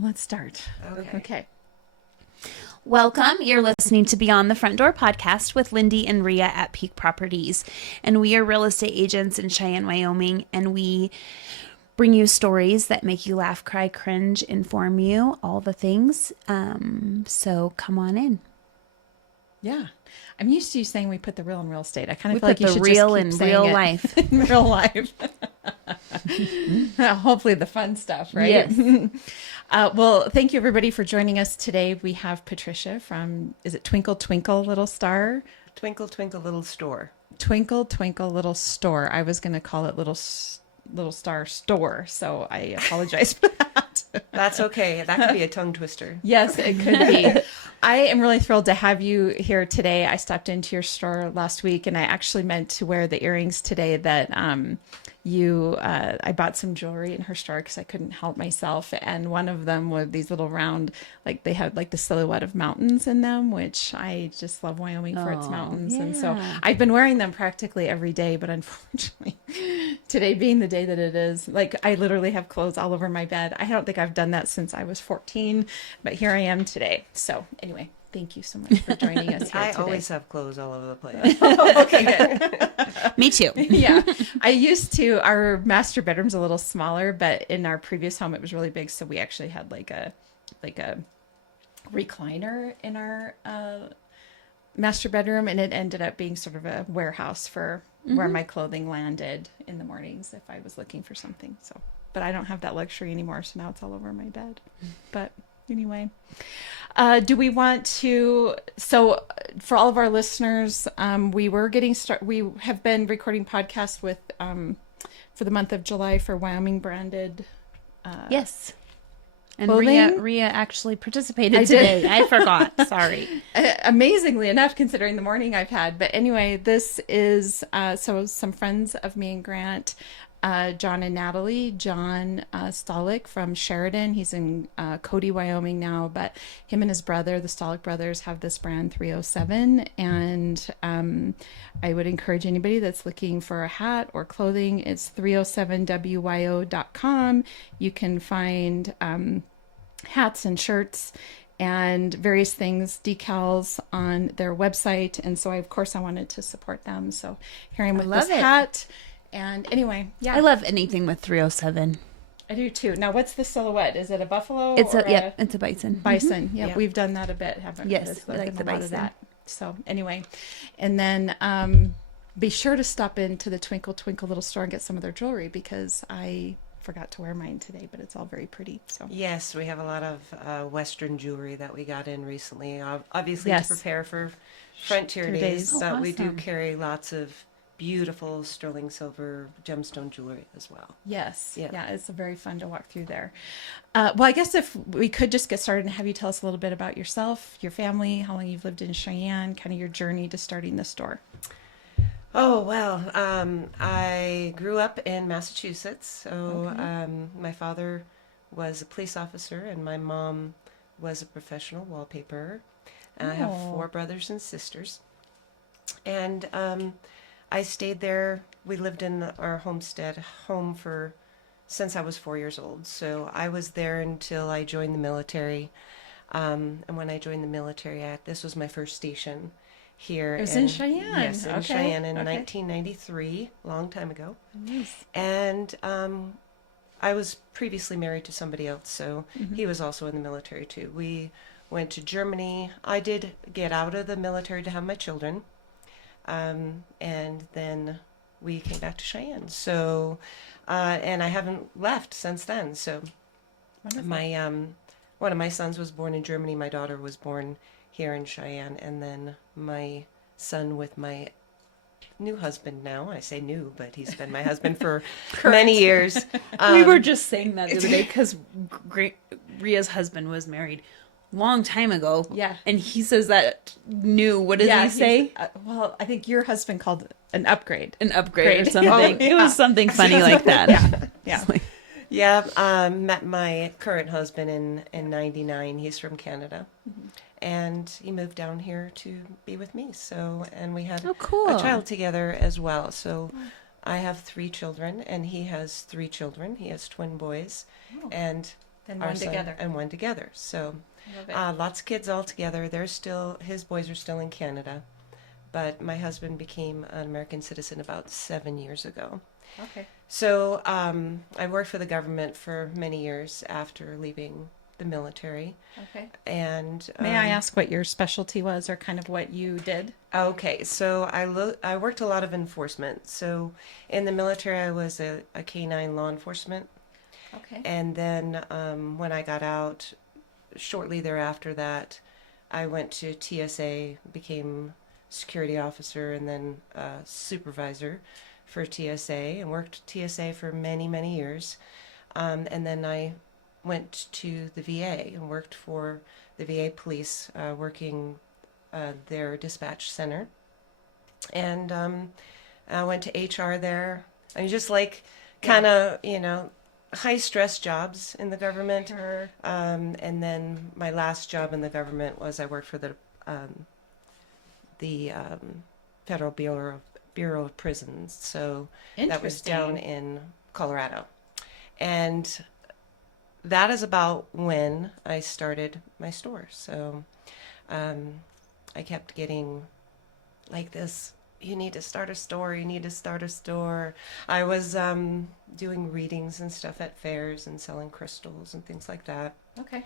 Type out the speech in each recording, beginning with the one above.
let's start. Okay. Welcome. You're listening to Beyond the Front Door podcast with Lindy and Rhea at Peak Properties. And we are real estate agents in Cheyenne, Wyoming. And we bring you stories that make you laugh, cry, cringe, inform you, all the things. So come on in. Yeah. I'm used to you saying we put the real in real estate. I kind of We feel like put you the should real just in keep saying real it. life. In real life. Hopefully the fun stuff, right? Yes. Well, thank you everybody for joining us today. We have Patricia from, is it Twinkle Twinkle Little Star? Twinkle Twinkle Little Store. Twinkle Twinkle Little Store. I was going to call it Little Star Store, so I apologize for that. That's okay. That could be a tongue twister. Yes, it could be. I am really thrilled to have you here today. I stopped into your store last week, and I actually meant to wear the earrings today that I bought some jewelry in her store because I couldn't help myself. And one of them was these little round, like they had like the silhouette of mountains in them, which I just love Wyoming for its mountains. Yeah. And so I've been wearing them practically every day, but unfortunately today being the day that it is, like I literally have clothes all over my bed. I don't think I've done that since I was 14, but here I am today. So anyway, thank you so much for joining us here I today. always have clothes all over the place. Okay, good. Me too. Yeah. I used to, our master bedroom's a little smaller, but in our previous home, it was really big. So we actually had like a recliner in our master bedroom, and it ended up being sort of a warehouse for where my clothing landed in the mornings if I was looking for something. So, but I don't have that luxury anymore. So now it's all over my bed. But anyway, do we want to, so for all of our listeners, we have been recording podcasts with, for the month of July for Wyoming branded, Yes. And clothing? Rhea actually participated I did. today. I forgot. Sorry. Amazingly enough, considering the morning I've had. But anyway, this is, so some friends of me and Grant, John and Natalie. John Stolick from Sheridan. He's in Cody, Wyoming now, but him and his brother, the Stolick brothers, have this brand 307. And I would encourage anybody that's looking for a hat or clothing, it's 307wyo.com. You can find hats and shirts and various things, decals on their website. And so of course I wanted to support them. So here I am with this hat. And anyway, yeah. I love anything with 307. I do too. Now, what's the silhouette? Is it a buffalo? It's or it's a bison. bison. Yeah, Yeah. we've done that a bit, haven't we? Yes, There's I like been the a lot of bison. that. So anyway, and then be sure to stop into the Twinkle Twinkle Little Store and get some of their jewelry because I forgot to wear mine today, but it's all very pretty. So Yes, we have a lot of Western jewelry that we got in recently. Obviously, Yes. to prepare for Frontier Frontier Days, Days. but we do awesome. carry lots of beautiful sterling silver gemstone jewelry as well. yes, Yeah. yeah, it's very fun to walk through there. Well, I guess if we could just get started and have you tell us a little bit about yourself, your family, how long you've lived in Cheyenne, kind of your journey to starting the store. Oh, well, I grew up in Massachusetts. So my father was a police officer and my mom was a professional wallpaperer. And I have Oh. 4 brothers and sisters. And I stayed there. We lived in our homestead home since I was 4 years old. So I was there until I joined the military. And when I joined the military, this was my first station here. It was in Cheyenne. Yes, in Okay, Cheyenne in okay. 1993, long time ago. Nice. And I was previously married to somebody else, so he was also in the military too. We went to Germany. I did get out of the military to have my children. And then we came back to Cheyenne. So, and I haven't left since then. So Wonderful. my one of my sons was born in Germany. My daughter was born here in Cheyenne, and then my son with my new husband now. I say new, but he's been my husband for many years. We were just saying that the other day because Rhea's husband was married long time ago. Yeah. And he says that new, what does he say? Well, I think your husband called it an upgrade. An upgrade or Great. something. Oh, It was something funny like that. Yeah. Yeah, met my current husband in 99. He's from Canada. And he moved down here to be with me. So, and we had Oh, cool. a child together as well. So I have 3 children and he has 3 children. He has twin boys. Oh. And And our one son together. and one together. So Love it. lots of kids all together. His boys are still in Canada, but my husband became an American citizen about 7 years ago. Okay. So I worked for the government for many years after leaving the military. Okay. And May I ask what your specialty was, or kind of what you did? Okay, so I worked a lot of enforcement. So in the military, I was a canine law enforcement. Okay. And then when I got out, shortly thereafter that, I went to TSA, became security officer, and then supervisor for TSA, and worked TSA for many, many years. And then I went to the VA and worked for the VA police, working their dispatch center. And I went to HR there. I mean, just like kind of, high stress jobs in the government. Sure. And then my last job in the government was I worked for the Federal Bureau of Prisons. So that was down in Colorado. And that is about when I started my store. So I kept getting like this, you need to start a store, you need to start a store. I was doing readings and stuff at fairs and selling crystals and things like that. Okay.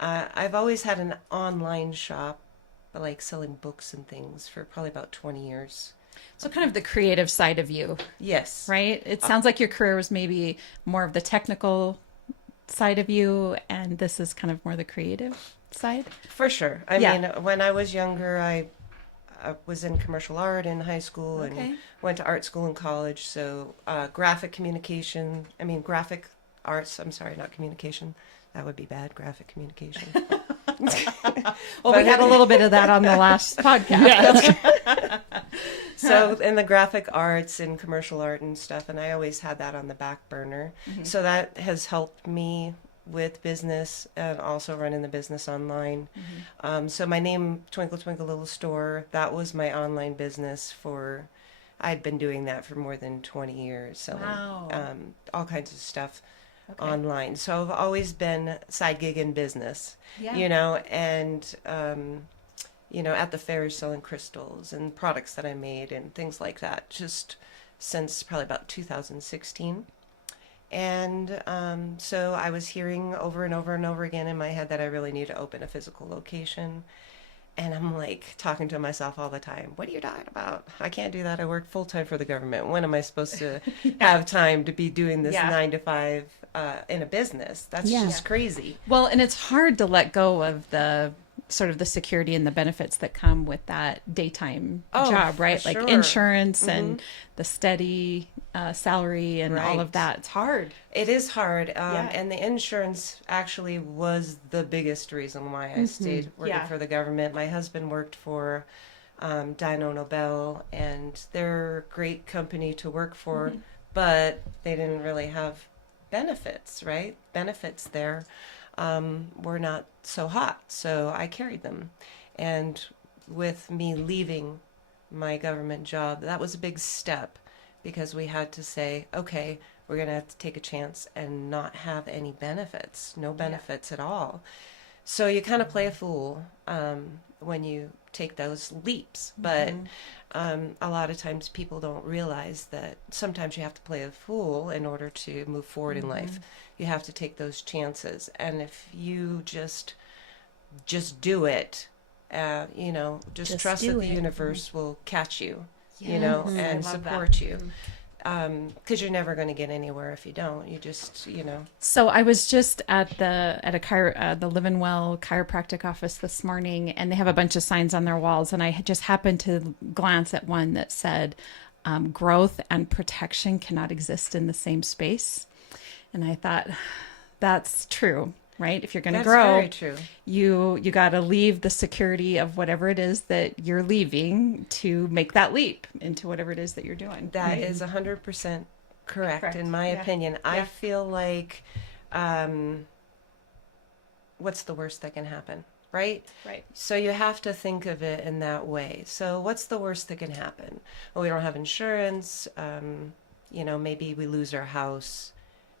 I've always had an online shop, like selling books and things, for probably about 20 years. So kind of the creative side of you, Yes. right? It sounds like your career was maybe more of the technical side of you, and this is kind of more the creative side. For sure. I Yeah. mean, when I was younger, I was in commercial art in high school Okay. and went to art school in college. So graphic arts, I'm sorry, not communication. That would be bad, graphic communication. Well, we had a little bit of that on the last podcast. So in the graphic arts and commercial art and stuff, and I always had that on the back burner. Mm-hmm. So that has helped me with business and also running the business online. Mm-hmm. So my name, Twinkle Twinkle Little Store, that was my online business I'd been doing that for more than 20 years, selling Wow. all kinds of stuff Okay. online. So I've always been side gig in business, Yeah. and at the fairs selling crystals and products that I made and things like that, just since probably about 2016. And so I was hearing over and over and over again in my head that I really need to open a physical location. And I'm like talking to myself all the time. What are you talking about? I can't do that. I work full time for the government. When am I supposed to have time to be doing this 9 to 5 in a business? That's just crazy. Well, and it's hard to let go of the sort of the security and the benefits that come with that daytime job, right? for Like sure. insurance and the steady salary and all of Right. that. It's hard. It is hard. Yeah. And the insurance actually was the biggest reason why I stayed working Yeah. for the government. My husband worked for Dyno Nobel, and they're a great company to work for, but they didn't really have benefits, right? Benefits there were not so hot, so I carried them. And with me leaving my government job, that was a big step, because we had to say, okay, we're going to have to take a chance and not have any benefits, no benefits at all. So you kind of play a fool when you take those leaps. But a lot of times people don't realize that sometimes you have to play a fool in order to move forward in life. You have to take those chances. And if you just do it, just trust that the universe will catch you, and I love support you. Because you're never going to get anywhere if you don't. You just, So I was just at the Live and Well chiropractic office this morning, and they have a bunch of signs on their walls, and I just happened to glance at one that said, "Growth and protection cannot exist in the same space," and I thought, that's true, right? If you're going to That's grow, very true. you got to leave the security of whatever it is that you're leaving to make that leap into whatever it is that you're doing. That is 100% correct, in my Yeah. opinion. I Yeah. feel like, what's the worst that can happen, right? Right. So you have to think of it in that way. So what's the worst that can happen? Well, we don't have insurance. Maybe we lose our house.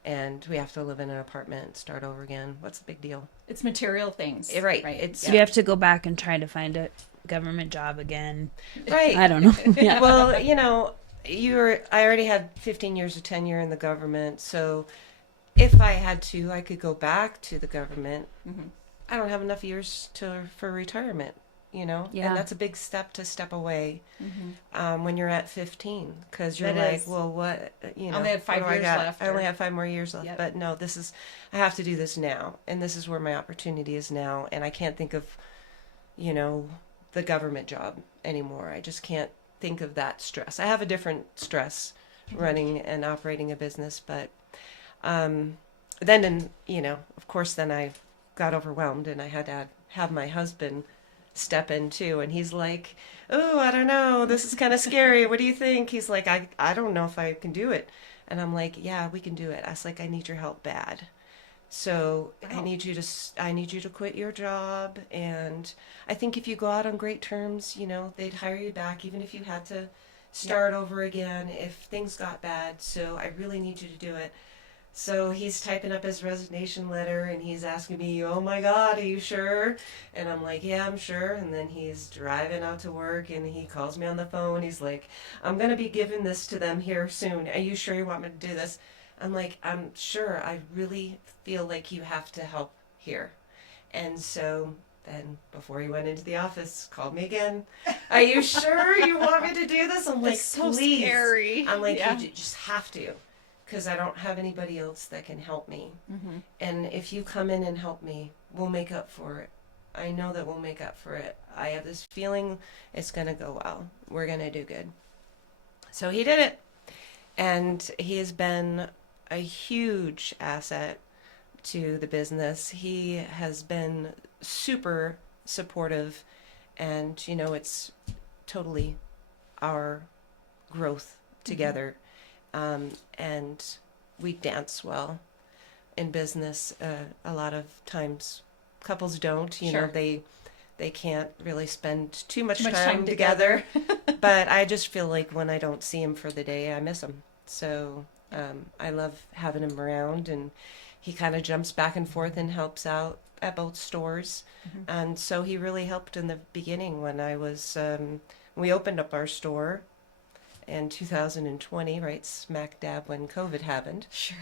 and we have to live in an apartment, start over again. What's the big deal? It's material things. Right. It's You have to go back and try to find a government job again. Right. I don't know. Yeah. Well, I already had 15 years of tenure in the government, so if I had to, I could go back to the government. Mm-hmm. I don't have enough years for retirement, Yeah. and that's a big step away Mm-hmm. when you're at 15, because you're That like, is. well, what, I only had 5 what do I years got? left, I only or- have 5 more years left, Yep. but no, I have to do this now, and this is where my opportunity is now, and I can't think of, the government job anymore. I just can't think of that stress. I have a different stress running and operating a business, but then, of course, then I got overwhelmed and I had to have my husband step in too. And he's like, oh, I don't know. This is kind of scary. What do you think? He's like, I don't know if I can do it. And I'm like, yeah, we can do it. I was like, I need your help bad. So I need you to quit your job. And I think if you go out on great terms, they'd hire you back, even if you had to start over again, if things got bad. So I really need you to do it. So he's typing up his resignation letter and he's asking me, oh my God, are you sure? And I'm like, yeah, I'm sure. And then he's driving out to work and he calls me on the phone. He's like, I'm going to be giving this to them here soon. Are you sure you want me to do this? I'm like, I'm sure. I really feel like you have to help here. And so then before he went into the office, called me again. Are you sure you want me to do this? I'm like, It's so please. scary. I'm like, Yeah. you just have to. Because I don't have anybody else that can help me. Mm-hmm. And if you come in and help me, we'll make up for it. I know that we'll make up for it. I have this feeling it's going to go well. We're going to do good. So he did it. And he has been a huge asset to the business. He has been super supportive. And, it's totally our growth together. And we dance well in business. A lot of times couples don't, Sure. they can't really spend too much Much time time together. But I just feel like when I don't see him for the day, I miss him. So I love having him around, and he kind of jumps back and forth and helps out at both stores. Mm-hmm. And so he really helped in the beginning when we opened up our store in 2020, right smack dab when COVID happened. Sure.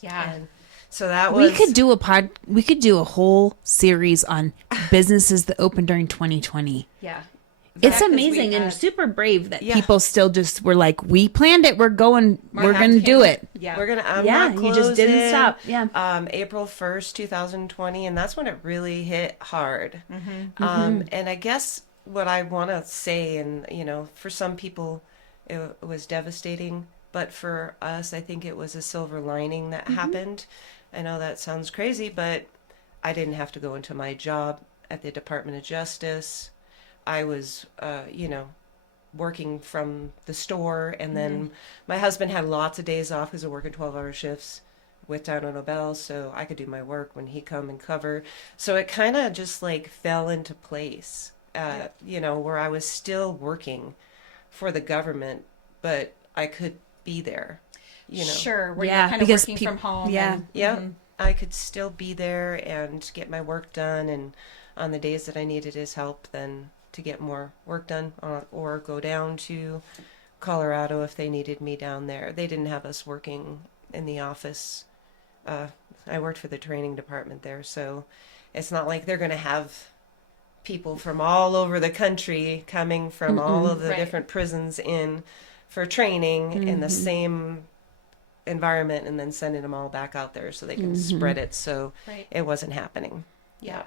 Yeah. And so that was... We could do a whole series on businesses that opened during 2020. Yeah. It's 'cause we amazing and had- super brave that Yeah. people still just were like, we planned it. We're going to do it. Yeah. We're gonna. I'm Yeah, not you just didn't closing. stop. Yeah. April 1st, 2020, and that's when it really hit hard. Mm-hmm. And I guess what I want to say, and for some people, it was devastating, but for us, I think it was a silver lining that happened. I know that sounds crazy, but I didn't have to go into my job at the Department of Justice. I was, working from the store, and then my husband had lots of days off because of working 12-hour shifts with Down on Nobel, so I could do my work when he come and cover. So it kind of just like fell into place, where I was still working for the government, but I could be there, Sure. Where Yeah, you're kind of because working from home. yeah. and- Yeah, Mhm. I could still be there and get my work done, and on the days that I needed his help, then to get more work done, or go down to Colorado if they needed me down there. They didn't have us working in the office. I worked for the training department there, so it's not like they're going to have people from all over the country coming from all of the Right. different prisons in for training in the same environment, and then sending them all back out there so they can spread it. So Right. it wasn't happening. Yeah.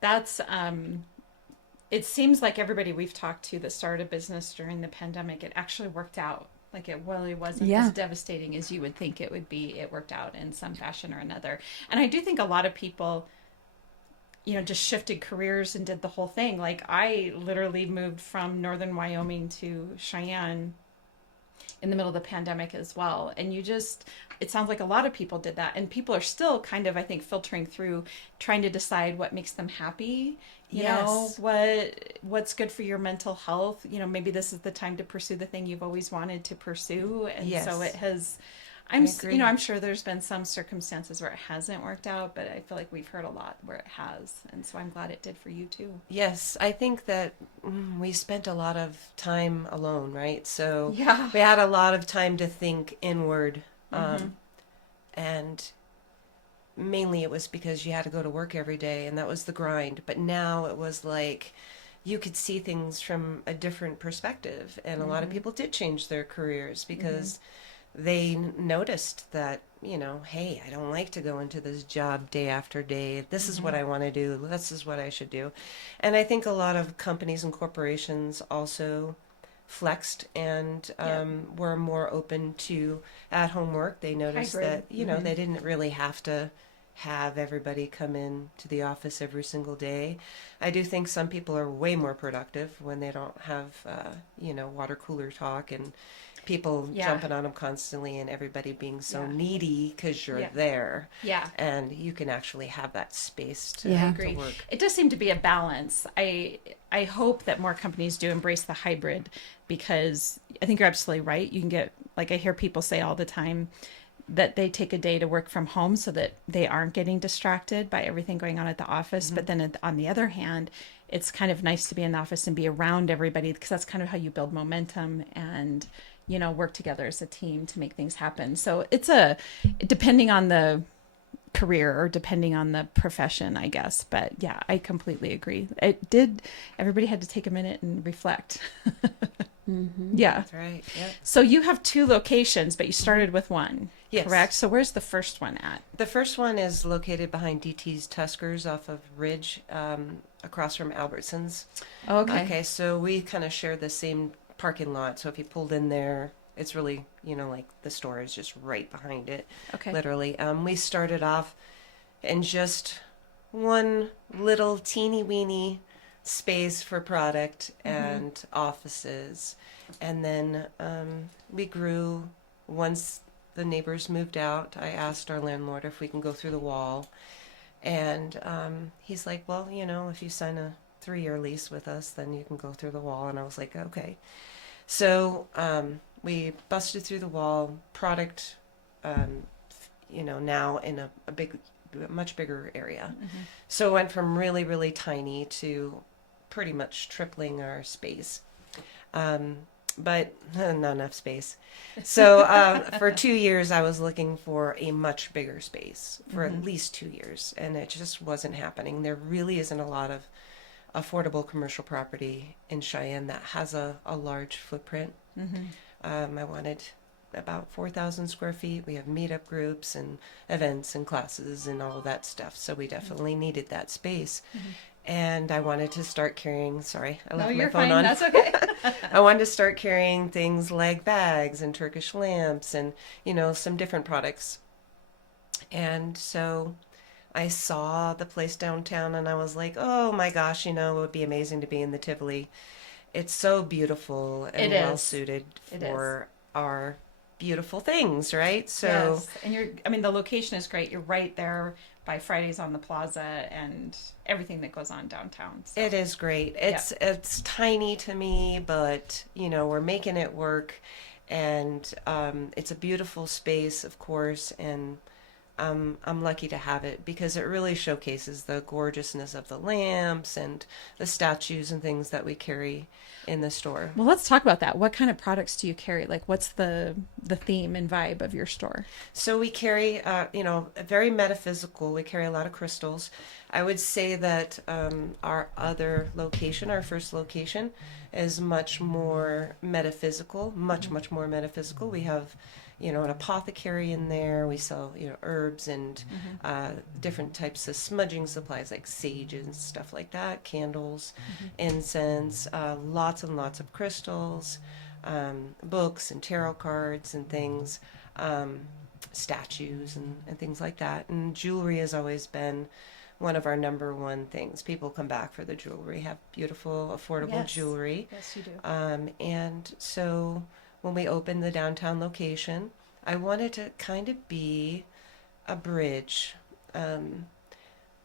That's it seems like everybody we've talked to that started a business during the pandemic, it actually worked out. Like it really wasn't Yeah. as devastating as you would think it would be. It worked out in some fashion or another. And I do think a lot of people, just shifted careers and did the whole thing. Like I literally moved from northern Wyoming to Cheyenne in the middle of the pandemic as well. And it sounds like a lot of people did that. And people are still kind of, I think, filtering through, trying to decide what makes them happy. Yes. What's good for your mental health. Maybe this is the time to pursue the thing you've always wanted to pursue. And so Yes. it has, agree. I'm sure there's been some circumstances where it hasn't worked out, but I feel like we've heard a lot where it has, and so I'm glad it did for you too. Yes, I think that we spent a lot of time alone, right? So Yeah. we had a lot of time to think inward, Mm-hmm. and mainly it was because you had to go to work every day, and that was the grind. But now it was like you could see things from a different perspective, and a lot of people did change their careers because they noticed that, hey, I don't like to go into this job day after day. This is what I want to do. This is what I should do. And I think a lot of companies and corporations also flexed and were more open to at-home work. They noticed Hybrid. that, they didn't really have to have everybody come in to the office every single day. I do think some people are way more productive when they don't have, water cooler talk and people jumping on them constantly and everybody being so needy because you're there. Yeah. And you can actually have that space to, Yeah. to work. It does seem to be a balance. I hope that more companies do embrace the hybrid, because I think you're absolutely right. You can get, like, I hear people say all the time that they take a day to work from home so that they aren't getting distracted by everything going on at the office. But then on the other hand, it's kind of nice to be in the office and be around everybody, because that's kind of how you build momentum and, work together as a team to make things happen. So it's depending on the career or depending on the profession, I guess. But yeah, I completely agree. Everybody had to take a minute and reflect. Yeah. That's right. Yep. So you have 2 locations, but you started with one, Yes. correct? So where's the first one at? The first one is located behind DT's Tuskers off of Ridge, across from Albertsons. Okay, so we kind of share the same parking lot. So if you pulled in there, it's really, like the store is just right behind it. Okay. Literally. We started off in just one little teeny weeny space for product and offices. And then we grew. Once the neighbors moved out, I asked our landlord if we can go through the wall. And he's like, well, if you sign a 3-year lease with us, then you can go through the wall. And I was like, okay. So we busted through the wall. Product, now in a much bigger area. So it went from really, really tiny to pretty much tripling our space. But not enough space. So for 2 years, I was looking for a much bigger space for at least 2 years, and it just wasn't happening. There really isn't a lot of affordable commercial property in Cheyenne that has a large footprint. I wanted about 4,000 square feet. We have meetup groups and events and classes and all of that stuff, so we definitely needed that space. And I wanted to start carrying, sorry, I left my phone on. That's okay. I wanted to start carrying things like bags and Turkish lamps and, some different products. And so I saw the place downtown and I was like, oh my gosh, it would be amazing to be in the Tivoli. It's so beautiful and well suited for our beautiful things, right? So yes. And the location is great. You're right there by Fridays on the Plaza and everything that goes on downtown. So. It is great. It's tiny to me, but we're making it work, and it's a beautiful space, of course, and I'm lucky to have it because it really showcases the gorgeousness of the lamps and the statues and things that we carry in the store. Well, let's talk about that. What kind of products do you carry? Like, what's the theme and vibe of your store? So we carry, very metaphysical. We carry a lot of crystals. I would say that our first location, is much more metaphysical, much more metaphysical. We have an apothecary in there. We sell, herbs and different types of smudging supplies like sage and stuff like that, candles, incense, lots and lots of crystals, books and tarot cards and things, statues and things like that. And jewelry has always been one of our number one things. People come back for the jewelry, have beautiful, affordable jewelry. Yes, you do. And so when we opened the downtown location, I wanted to kind of be a bridge.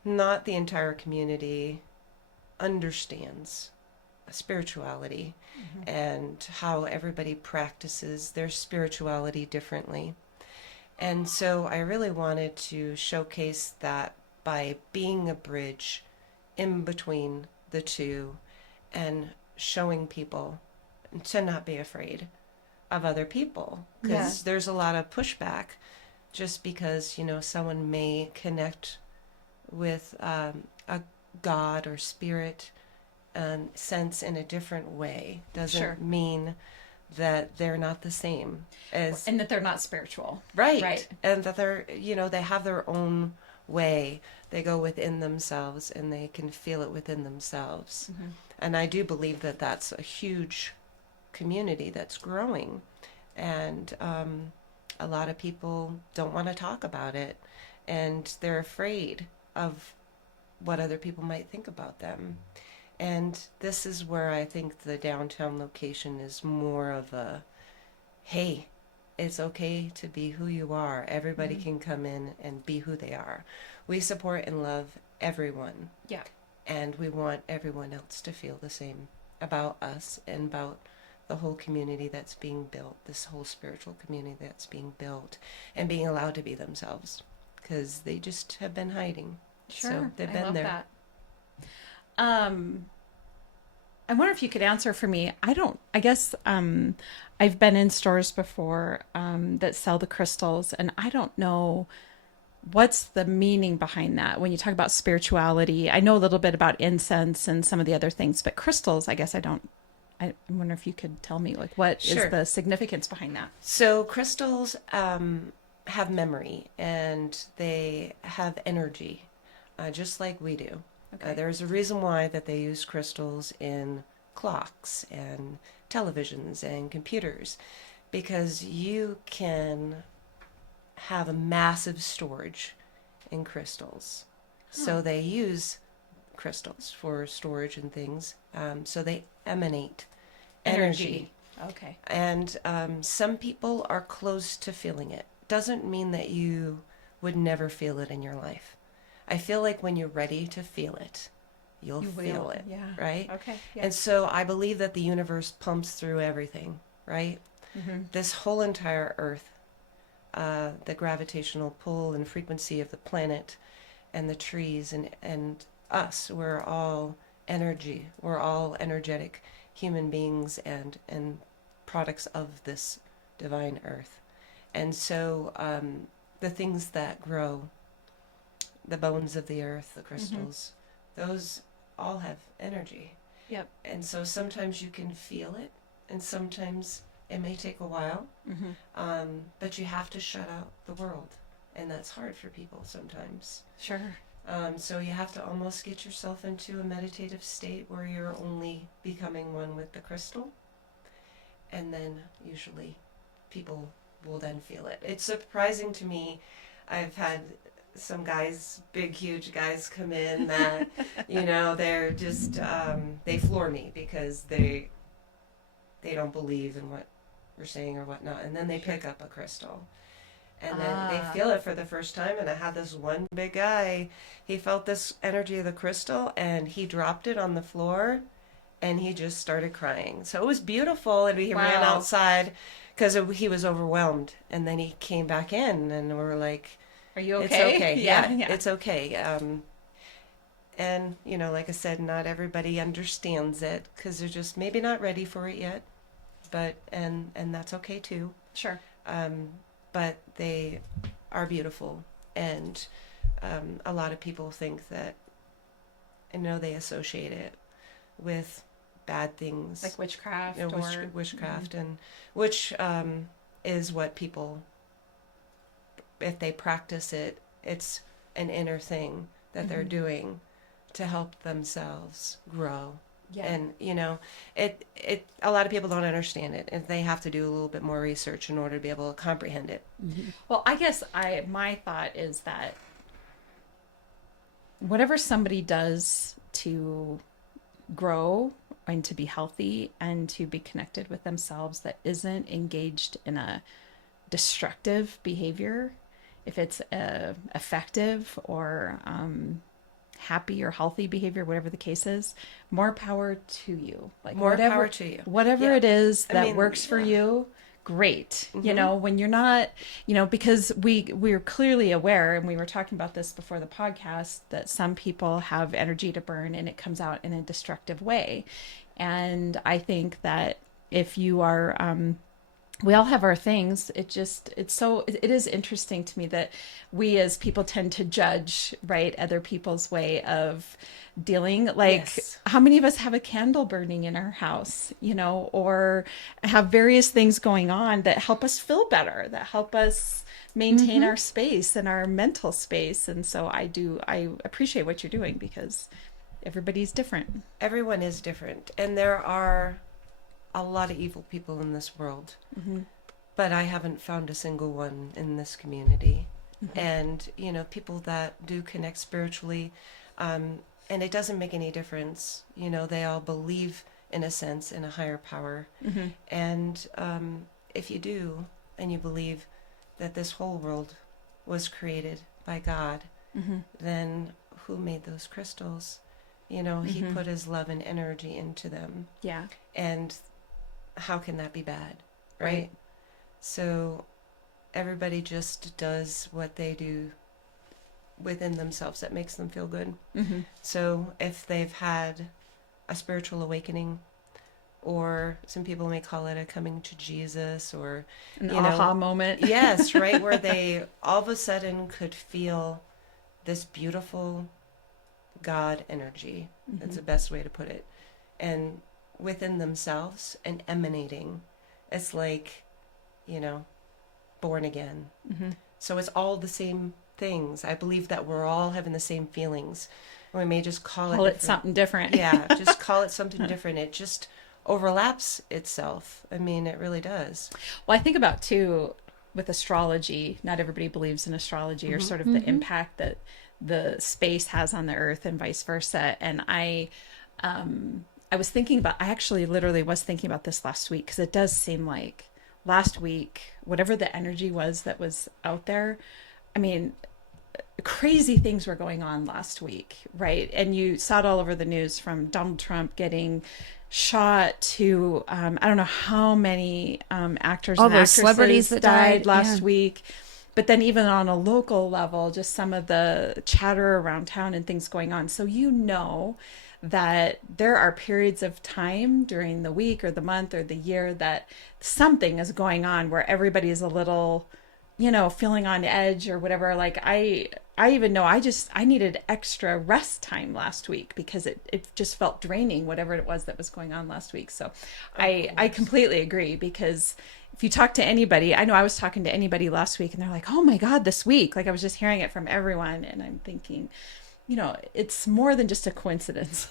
Not the entire community understands spirituality and how everybody practices their spirituality differently. And so I really wanted to showcase that by being a bridge in between the two and showing people to not be afraid of other people, because there's a lot of pushback just because, someone may connect with a God or spirit and sense in a different way doesn't mean that they're not the same as, and that they're not spiritual. right, and that they're, they have their own way. They go within themselves and they can feel it within themselves. And I do believe that that's a huge community that's growing, and a lot of people don't want to talk about it, and they're afraid of what other people might think about them. And this is where I think the downtown location is more of a, hey, it's okay to be who you are. Everybody can come in and be who they are. We support and love everyone. Yeah. And we want everyone else to feel the same about us and about the whole community that's being built, this whole spiritual community that's being built, and being allowed to be themselves, because they just have been hiding. Sure. So they've been I love there. That. I wonder if you could answer for me. I guess I've been in stores before that sell the crystals, and I don't know what's the meaning behind that. When you talk about spirituality, I know a little bit about incense and some of the other things, but crystals, I guess I don't. I wonder if you could tell me, like, what is the significance behind that? So crystals have memory, and they have energy, just like we do. Okay. There's a reason why that they use crystals in clocks and televisions and computers, because you can have a massive storage in crystals. So they use crystals for storage and things. So they emanate energy. Okay. And some people are close to feeling it. Doesn't mean that you would never feel it in your life. I feel like when you're ready to feel it, you'll feel it, right? Okay. Yeah. And so I believe that the universe pumps through everything, right? This whole entire earth, the gravitational pull and frequency of the planet and the trees and us, we're all energy. We're all energetic human beings and products of this divine earth. And so the things that grow, the bones of the earth, the crystals, those all have energy. Yep. And so sometimes you can feel it, and sometimes it may take a while, but you have to shut out the world, and that's hard for people sometimes. Sure. So you have to almost get yourself into a meditative state where you're only becoming one with the crystal, and then usually people will then feel it. It's surprising to me. I've had some guys, big, huge guys, come in that, they're just, they floor me because they don't believe in what we're saying or whatnot. And then they pick up a crystal. And then they feel it for the first time. And I had this one big guy, he felt this energy of the crystal, and he dropped it on the floor, and he just started crying. So it was beautiful, and he ran outside because he was overwhelmed. And then he came back in, and we were like, are you okay? It's okay. Yeah, it's okay. And, like I said, not everybody understands it because they're just maybe not ready for it yet. But, and that's okay too. Sure. But they are beautiful. And a lot of people think that, they associate it with bad things. Like witchcraft witchcraft, and which is what people, if they practice it, it's an inner thing that they're doing to help themselves grow. Yeah. And, it a lot of people don't understand it, and they have to do a little bit more research in order to be able to comprehend it. Well, I guess my thought is that whatever somebody does to grow and to be healthy and to be connected with themselves that isn't engaged in a destructive behavior, if it's effective or happy or healthy behavior, whatever the case is, more power to you. Like more power to you. Whatever it is that works for you, great. You know, when you're not, because we're clearly aware, and we were talking about this before the podcast, that some people have energy to burn and it comes out in a destructive way. And I think that if you are, we all have our things. It is interesting to me that we as people tend to judge, right, other people's way of dealing. Like, Yes. how many of us have a candle burning in our house, or have various things going on that help us feel better, that help us maintain our space and our mental space. And so I appreciate what you're doing, because everybody's different. Everyone is different, and there are a lot of evil people in this world, but I haven't found a single one in this community. And people that do connect spiritually, and it doesn't make any difference. They all believe, in a sense, in a higher power. And if you do, and you believe that this whole world was created by God, then who made those crystals? He put his love and energy into them. Yeah. And how can that be bad, right? So everybody just does what they do within themselves that makes them feel good. So if they've had a spiritual awakening, or some people may call it a coming to Jesus, or An aha moment. yes, right, where they all of a sudden could feel this beautiful God energy. That's the best way to put it. And within themselves and emanating. It's like, born again. So it's all the same things. I believe that we're all having the same feelings. We may just call it something different. Yeah, just call it something different. It just overlaps itself. I mean, it really does. Well, I think about too with astrology. Not everybody believes in astrology, or sort of the impact that the space has on the earth and vice versa. And I was thinking about, I actually literally was thinking about this last week, because it does seem like last week, whatever the energy was that was out there, I mean, crazy things were going on last week, right? And you saw it all over the news, from Donald Trump getting shot to, I don't know how many actors All and those actresses celebrities that died last yeah. week. But then even on a local level, just some of the chatter around town and things going on. So that there are periods of time during the week or the month or the year that something is going on where everybody is a little, feeling on edge or whatever. Like I even know I needed extra rest time last week, because it just felt draining, whatever it was that was going on last week. So I completely agree, because if you talk to anybody, I know I was talking to anybody last week and they're like, oh my God, this week, like I was just hearing it from everyone. And I'm thinking, it's more than just a coincidence.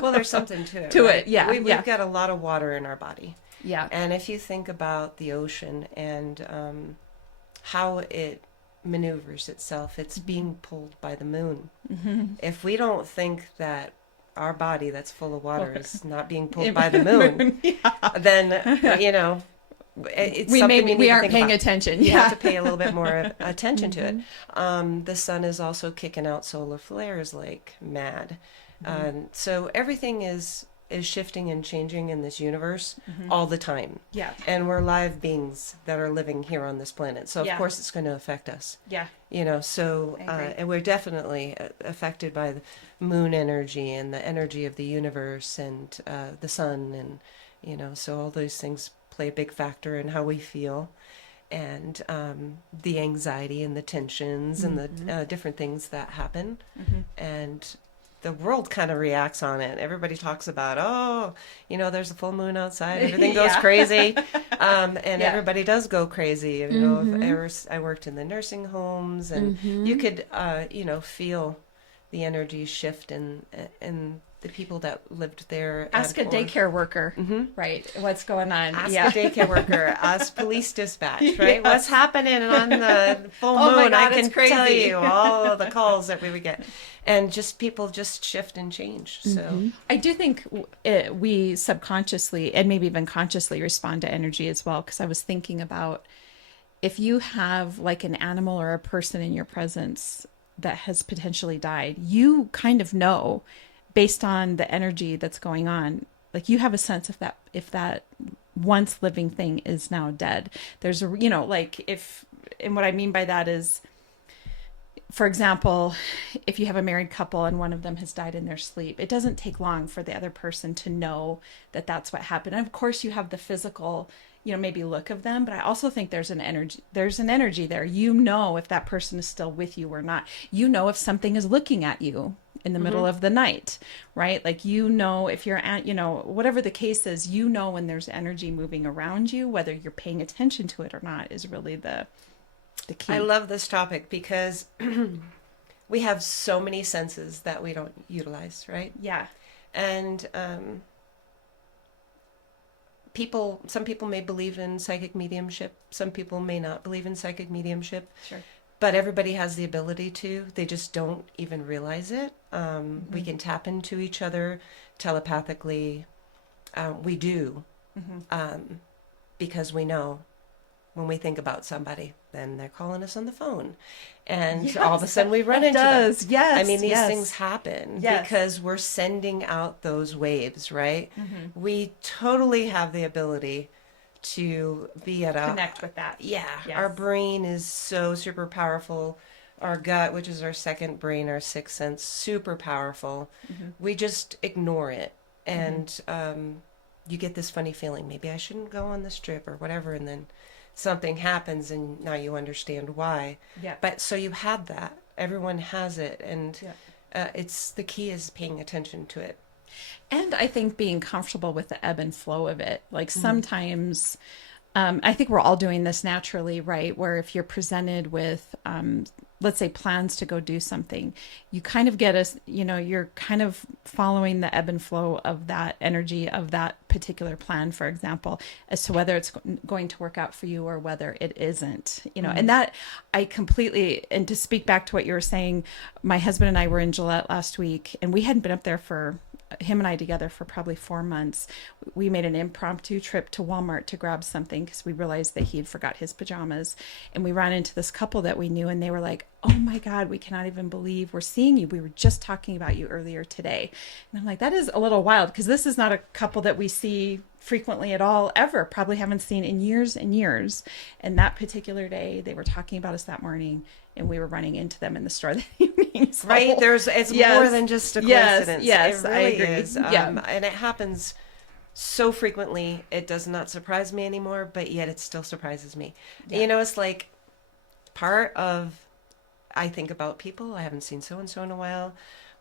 Well, there's something to it. To right? it, yeah. We've got a lot of water in our body. Yeah. And if you think about the ocean and how it maneuvers itself, it's being pulled by the moon. If we don't think that our body that's full of water is not being pulled by the moon, then, it's we something you need we to aren't think paying about. attention. You Yeah. have to pay a little bit more attention to it. The sun is also kicking out solar flares like mad. So everything is shifting and changing in this universe all the time. Yeah. And we're live beings that are living here on this planet. So, of Yeah. course, it's going to affect us. Yeah. So, I agree. and we're definitely affected by the moon energy and the energy of the universe and the sun. And, so all those things play a big factor in how we feel. And the anxiety and the tensions and the different things that happen. And the world kind of reacts on it. Everybody talks about, there's a full moon outside. Everything goes Yeah. crazy. And Yeah. everybody does go crazy. I worked in the nursing homes, and you could, feel the energy shift in the people that lived there. Ask a daycare worker, right? What's going on? Ask Yeah. a daycare worker, ask police dispatch, right? What's happening on the full Oh my moon? God, I it's can crazy. tell you all of the calls that we would get. And just people just shift and change. So I do think we subconsciously and maybe even consciously respond to energy as well. Because I was thinking about, if you have like an animal or a person in your presence that has potentially died, you kind of know, based on the energy that's going on, like you have a sense if that once living thing is now dead. There's a, you know, like and what I mean by that is, for example, if you have a married couple and one of them has died in their sleep, it doesn't take long for the other person to know that that's what happened. And of course you have the physical, you know, maybe look of them, but I also think there's an energy there. You know, if that person is still with you or not. You know, if something is looking at you in the middle of the night, right? Like, you know, if you're at, you know, whatever the case is, you know, when there's energy moving around you, whether you're paying attention to it or not is really the key. I love this topic because we have so many senses that we don't utilize, right? Yeah. And some people may believe in psychic mediumship. Some people may not believe in psychic mediumship. Sure. But everybody has the ability to. They just don't even realize it. We can tap into each other telepathically. We do. Because we know when we think about somebody, then they're calling us on the phone. And Yes, all of a sudden we run into them. Yes. I mean, these yes. things happen Yes. because we're sending out those waves, right? We totally have the ability to be at a... Connect with that. Yeah. Yes. Our brain is so super powerful. Our gut, which is our second brain, our sixth sense, super powerful. We just ignore it. And you get this funny feeling, maybe I shouldn't go on this trip or whatever, and then something happens and now you understand why. Yeah. But so you had that. Everyone has it. And it's the key is paying attention to it. And I think being comfortable with the ebb and flow of it. Like sometimes, I think we're all doing this naturally, right? Where if you're presented with, let's say, plans to go do something, you kind of you're kind of following the ebb and flow of that energy of that particular plan, for example, as to whether it's going to work out for you or whether it isn't, you know. And that and to speak back to what you were saying, my husband and I were in Gillette last week, and we hadn't been up there him and I together for probably 4 months. We made an impromptu trip to Walmart to grab something because we realized that he had forgot his pajamas. And we ran into this couple that we knew, and they were like, "Oh my God, we cannot even believe we're seeing you. We were just talking about you earlier today." And I'm like, that is a little wild because this is not a couple that we see frequently at all, ever. Probably haven't seen in years and years. And that particular day, they were talking about us that morning, and we were running into them in the store that evening. So, right? It's more than just a coincidence. Yes, it really I agree. is. And it happens so frequently, it does not surprise me anymore, but yet it still surprises me. Yeah. You know, it's like I think about people, I haven't seen so-and-so in a while.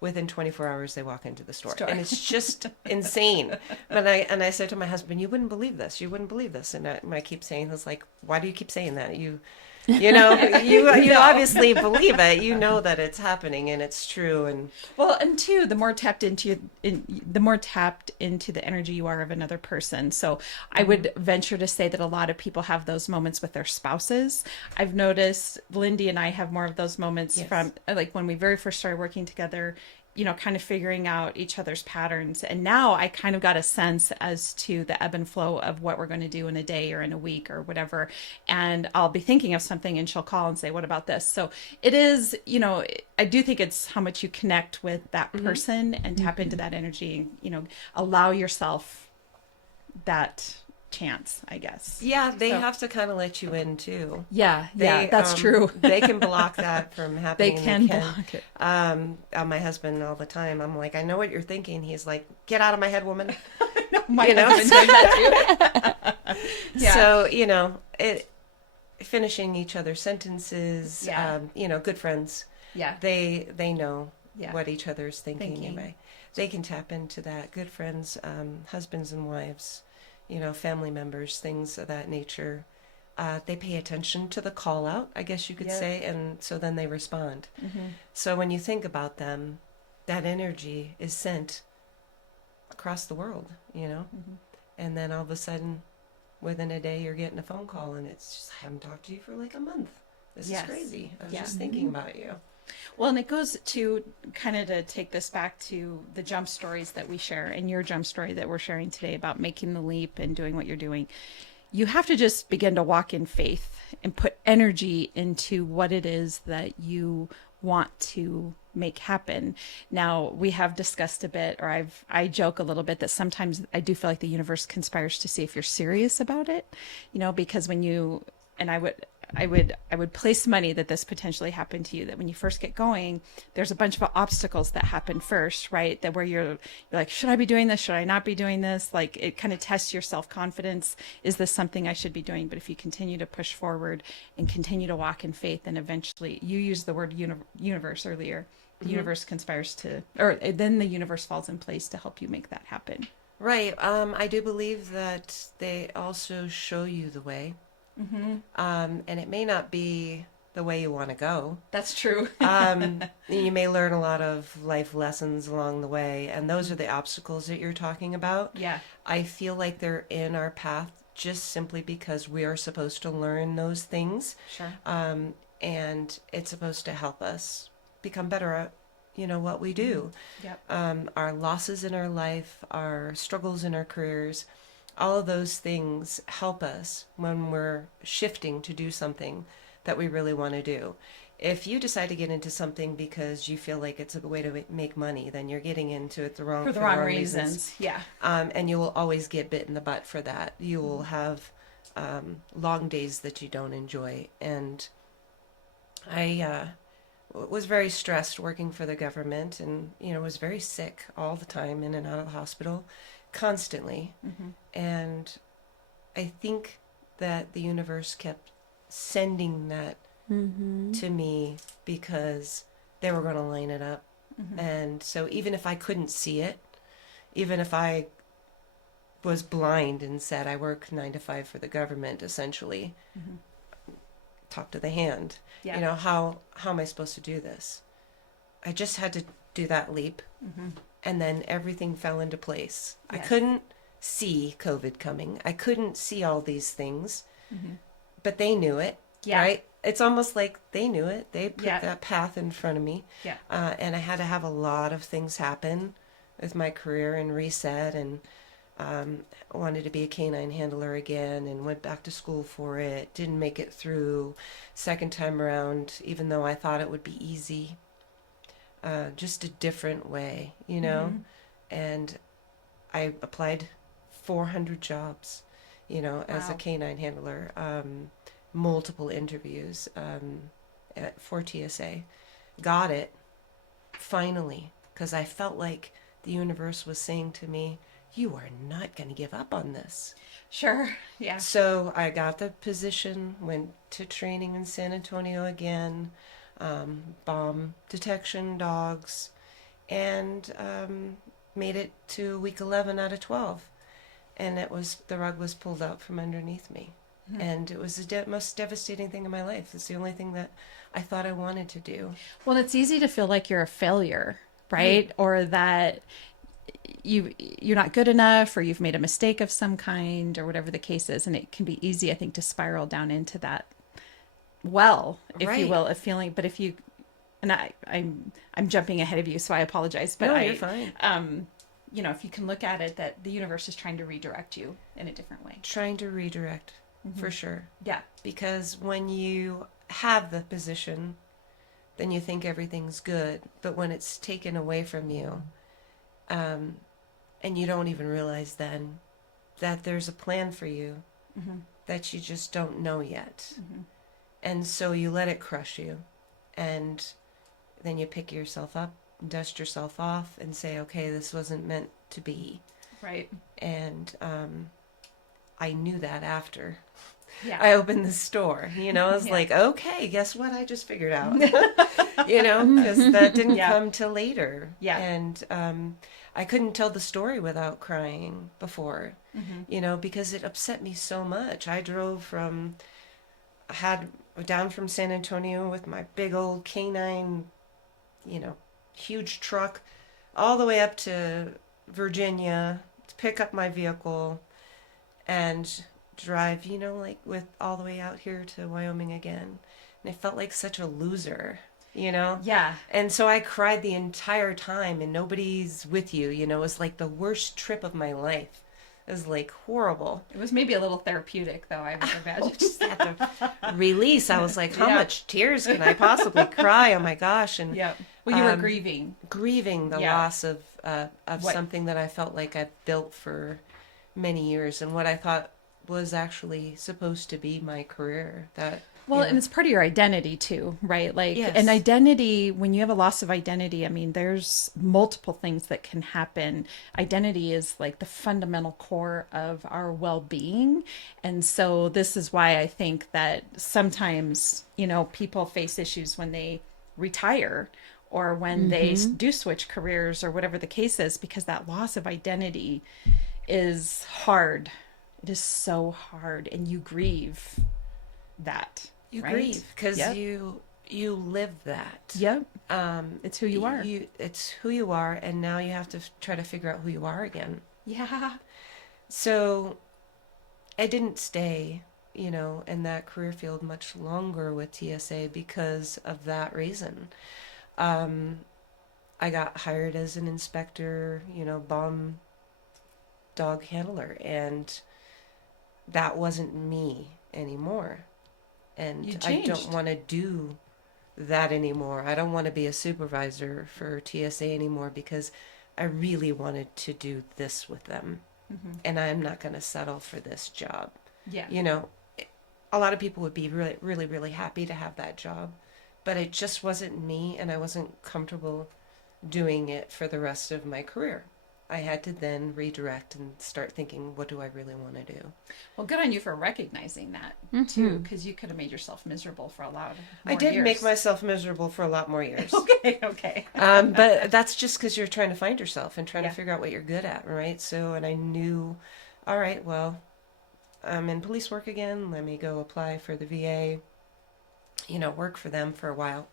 Within 24 hours, they walk into the store. And it's just insane. But I said to my husband, you wouldn't believe this. You wouldn't believe this. And I keep saying this, like, why do you keep saying that? You know, you obviously believe it. You know that it's happening and it's true. And well, and two, the more tapped into the energy you are of another person. So I would venture to say that a lot of people have those moments with their spouses. I've noticed Lindy and I have more of those moments from like when we very first started working together, you know, kind of figuring out each other's patterns. And now I kind of got a sense as to the ebb and flow of what we're going to do in a day or in a week or whatever. And I'll be thinking of something and she'll call and say, what about this? So it is, you know, I do think it's how much you connect with that person and tap into that energy and, you know, allow yourself that chance, I guess. Yeah, they have to kind of let you in too. Yeah, that's true. They can block that from happening. They can block it. My husband all the time, I'm like, I know what you're thinking. He's like, get out of my head, woman. My husband does that too. Yeah. So, you know, finishing each other's sentences, you know, good friends. Yeah. They know what each other's thinking. Right? They can tap into that. Good friends, husbands and wives, you know, family members, things of that nature. They pay attention to the call out, I guess you could say, and so then they respond. So when you think about them, that energy is sent across the world, you know, and then all of a sudden, within a day, you're getting a phone call, and it's just, I haven't talked to you for like a month. This is crazy. I was just thinking about you. Well, and it goes to kind of to take this back to the jump stories that we share and your jump story that we're sharing today about making the leap and doing what you're doing. You have to just begin to walk in faith and put energy into what it is that you want to make happen. Now, we have discussed a bit, or I joke a little bit that sometimes I do feel like the universe conspires to see if you're serious about it, because when you, and I would place money that this potentially happened to you, that when you first get going, there's a bunch of obstacles that happen first, right? That where you're like, should I be doing this? Should I not be doing this? Like, it kind of tests your self-confidence. Is this something I should be doing? But if you continue to push forward and continue to walk in faith, then eventually, you used the word universe earlier. The universe conspires to, or then the universe falls in place to help you make that happen. Right. I do believe that they also show you the way. And it may not be the way you want to go. That's true. You may learn a lot of life lessons along the way, and those are the obstacles that you're talking about. Yeah. I feel like they're in our path just simply because we are supposed to learn those things. Sure. And it's supposed to help us become better at, what we do. Yep. Our losses in our life, our struggles in our careers, all of those things help us when we're shifting to do something that we really want to do. If you decide to get into something because you feel like it's a way to make money, then you're getting into it for the wrong reasons. Yeah. And you will always get bit in the butt for that. You will have long days that you don't enjoy. And I was very stressed working for the government, and was very sick all the time, in and out of the hospital, constantly. And I think that the universe kept sending that to me because they were going to line it up. And so even if I couldn't see it, even if I was blind and said I work 9 to 5 for the government, essentially, talk to the hand. Yeah. How am I supposed to do this? I just had to do that leap, and then everything fell into place. Yes. I couldn't see COVID coming. I couldn't see all these things, but they knew it, right? It's almost like they knew it. They put that path in front of me, and I had to have a lot of things happen with my career and reset, and wanted to be a canine handler again, and went back to school for it. Didn't make it through second time around, even though I thought it would be easy. Just a different way, and I applied 400 jobs, as a canine handler, multiple interviews for TSA. Got it, finally, because I felt like the universe was saying to me, you are not going to give up on this. Sure. Yeah. So I got the position, went to training in San Antonio again, bomb detection dogs, and made it to week 11 out of 12. And the rug was pulled out from underneath me. And it was the most devastating thing in my life. It's the only thing that I thought I wanted to do. Well, it's easy to feel like you're a failure, right? Or that you're not good enough, or you've made a mistake of some kind, or whatever the case is. And it can be easy, I think, to spiral down into that if you will, of feeling. But if you, and I'm jumping ahead of you, so I apologize. But no, you're fine. If you can look at it that the universe is trying to redirect you in a different way. Trying to redirect, for sure. Yeah. Because when you have the position, then you think everything's good. But when it's taken away from you, and you don't even realize then that there's a plan for you that you just don't know yet. And so you let it crush you, and then you pick yourself up, dust yourself off, and say, okay, this wasn't meant to be. Right. And I knew that after Yeah. I opened the store. I was like, okay, guess what I just figured out? Because that didn't come till later. Yeah. And I couldn't tell the story without crying before, because it upset me so much. I drove down from San Antonio with my big old canine, huge truck, all the way up to Virginia to pick up my vehicle and drive, with all the way out here to Wyoming again. And I felt like such a loser, Yeah. And so I cried the entire time, and nobody's with you, It was like the worst trip of my life. It was like horrible. It was maybe a little therapeutic, though, I would imagine. Just had to release. I was like, how much tears can I possibly cry? Oh my gosh. And Well, you were grieving. Grieving the loss of What- something that I felt like I built for many years, and what I thought was actually supposed to be my career. That Well, you know, and it's part of your identity too, right? Like Yes. an identity, when you have a loss of identity, I mean, there's multiple things that can happen. Identity is like the fundamental core of our well-being. And so this is why I think that sometimes, people face issues when they retire or when they do switch careers or whatever the case is, because that loss of identity is hard. It is so hard, and you grieve that. you right? grieve because Yep. you live that. Yep. It's who you are. It's who you are, and now you have to try to figure out who you are again. Yeah. So I didn't stay, in that career field much longer with TSA because of that reason. I got hired as an inspector, bomb dog handler, and that wasn't me anymore. And You I don't changed. want to do that anymore. I don't want to be a supervisor for TSA anymore because I really wanted to do this with them. And I'm not going to settle for this job. Yeah. A lot of people would be really, really, really happy to have that job, but it just wasn't me, and I wasn't comfortable doing it for the rest of my career. I had to then redirect and start thinking, what do I really want to do? Well, good on you for recognizing that too, because you could have made yourself miserable for a lot. I did make myself miserable for a lot more years. Okay. But that's just because you're trying to find yourself and trying Yeah. to figure out what you're good at, right? So, and I knew, all right, well, I'm in police work again. Let me go apply for the VA, work for them for a while.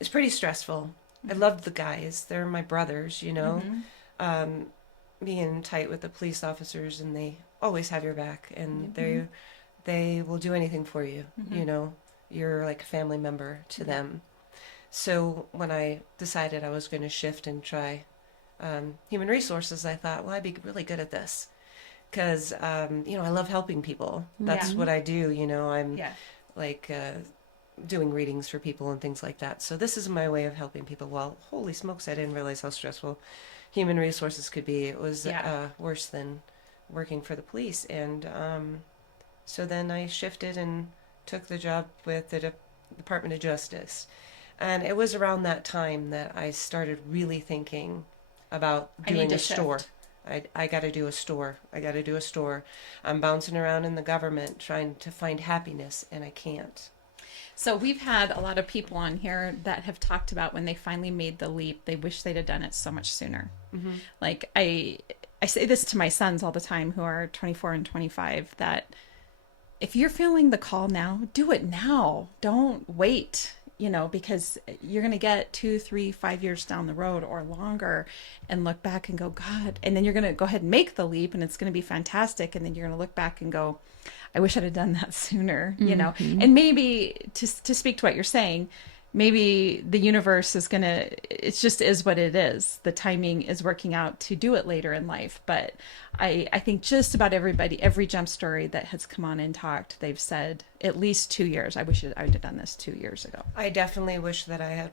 It's pretty stressful. I loved the guys. They're my brothers, being tight with the police officers, and they always have your back, and they will do anything for you. You're like a family member to them. So when I decided I was going to shift and try human resources, I thought, well, I'd be really good at this because, I love helping people. That's what I do. I'm like doing readings for people and things like that. So this is my way of helping people. Well, holy smokes, I didn't realize how stressful human resources could be. It was worse than working for the police. And so then I shifted and took the job with the Department of Justice. And it was around that time that I started really thinking about doing a store. I got to do a store. I'm bouncing around in the government trying to find happiness, and I can't. So we've had a lot of people on here that have talked about when they finally made the leap, they wish they'd have done it so much sooner. Like I say this to my sons all the time who are 24 and 25, that if you're feeling the call now, do it now. Don't wait, because you're going to get 2, 3, 5 years down the road or longer and look back and go, God, and then you're going to go ahead and make the leap and it's going to be fantastic. And then you're going to look back and go, I wish I'd have done that sooner, and maybe to speak to what you're saying, maybe the universe is going to, it just is what it is. The timing is working out to do it later in life. But I think just about everybody, every jump story that has come on and talked, they've said at least 2 years. I wish I would have done this 2 years ago. I definitely wish that I had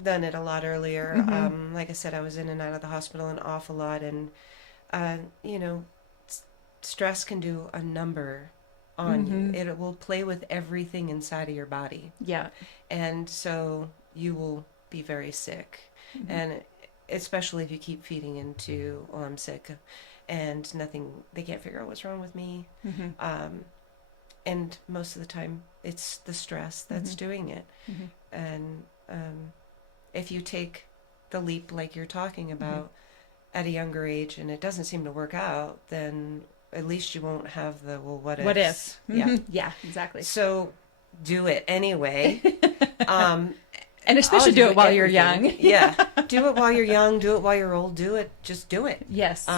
done it a lot earlier. Like I said, I was in and out of the hospital an awful lot. And, stress can do a number on you. It will play with everything inside of your body. Yeah. And so you will be very sick. And especially if you keep feeding into, oh, I'm sick and they can't figure out what's wrong with me. And most of the time it's the stress that's doing it. And if you take the leap like you're talking about at a younger age and it doesn't seem to work out, then at least you won't have the, well, what if? Yeah. Yeah, exactly. So do it anyway. And especially do it while you're young. Yeah. Do it while you're young. Do it while you're old. Do it. Just do it. Yes.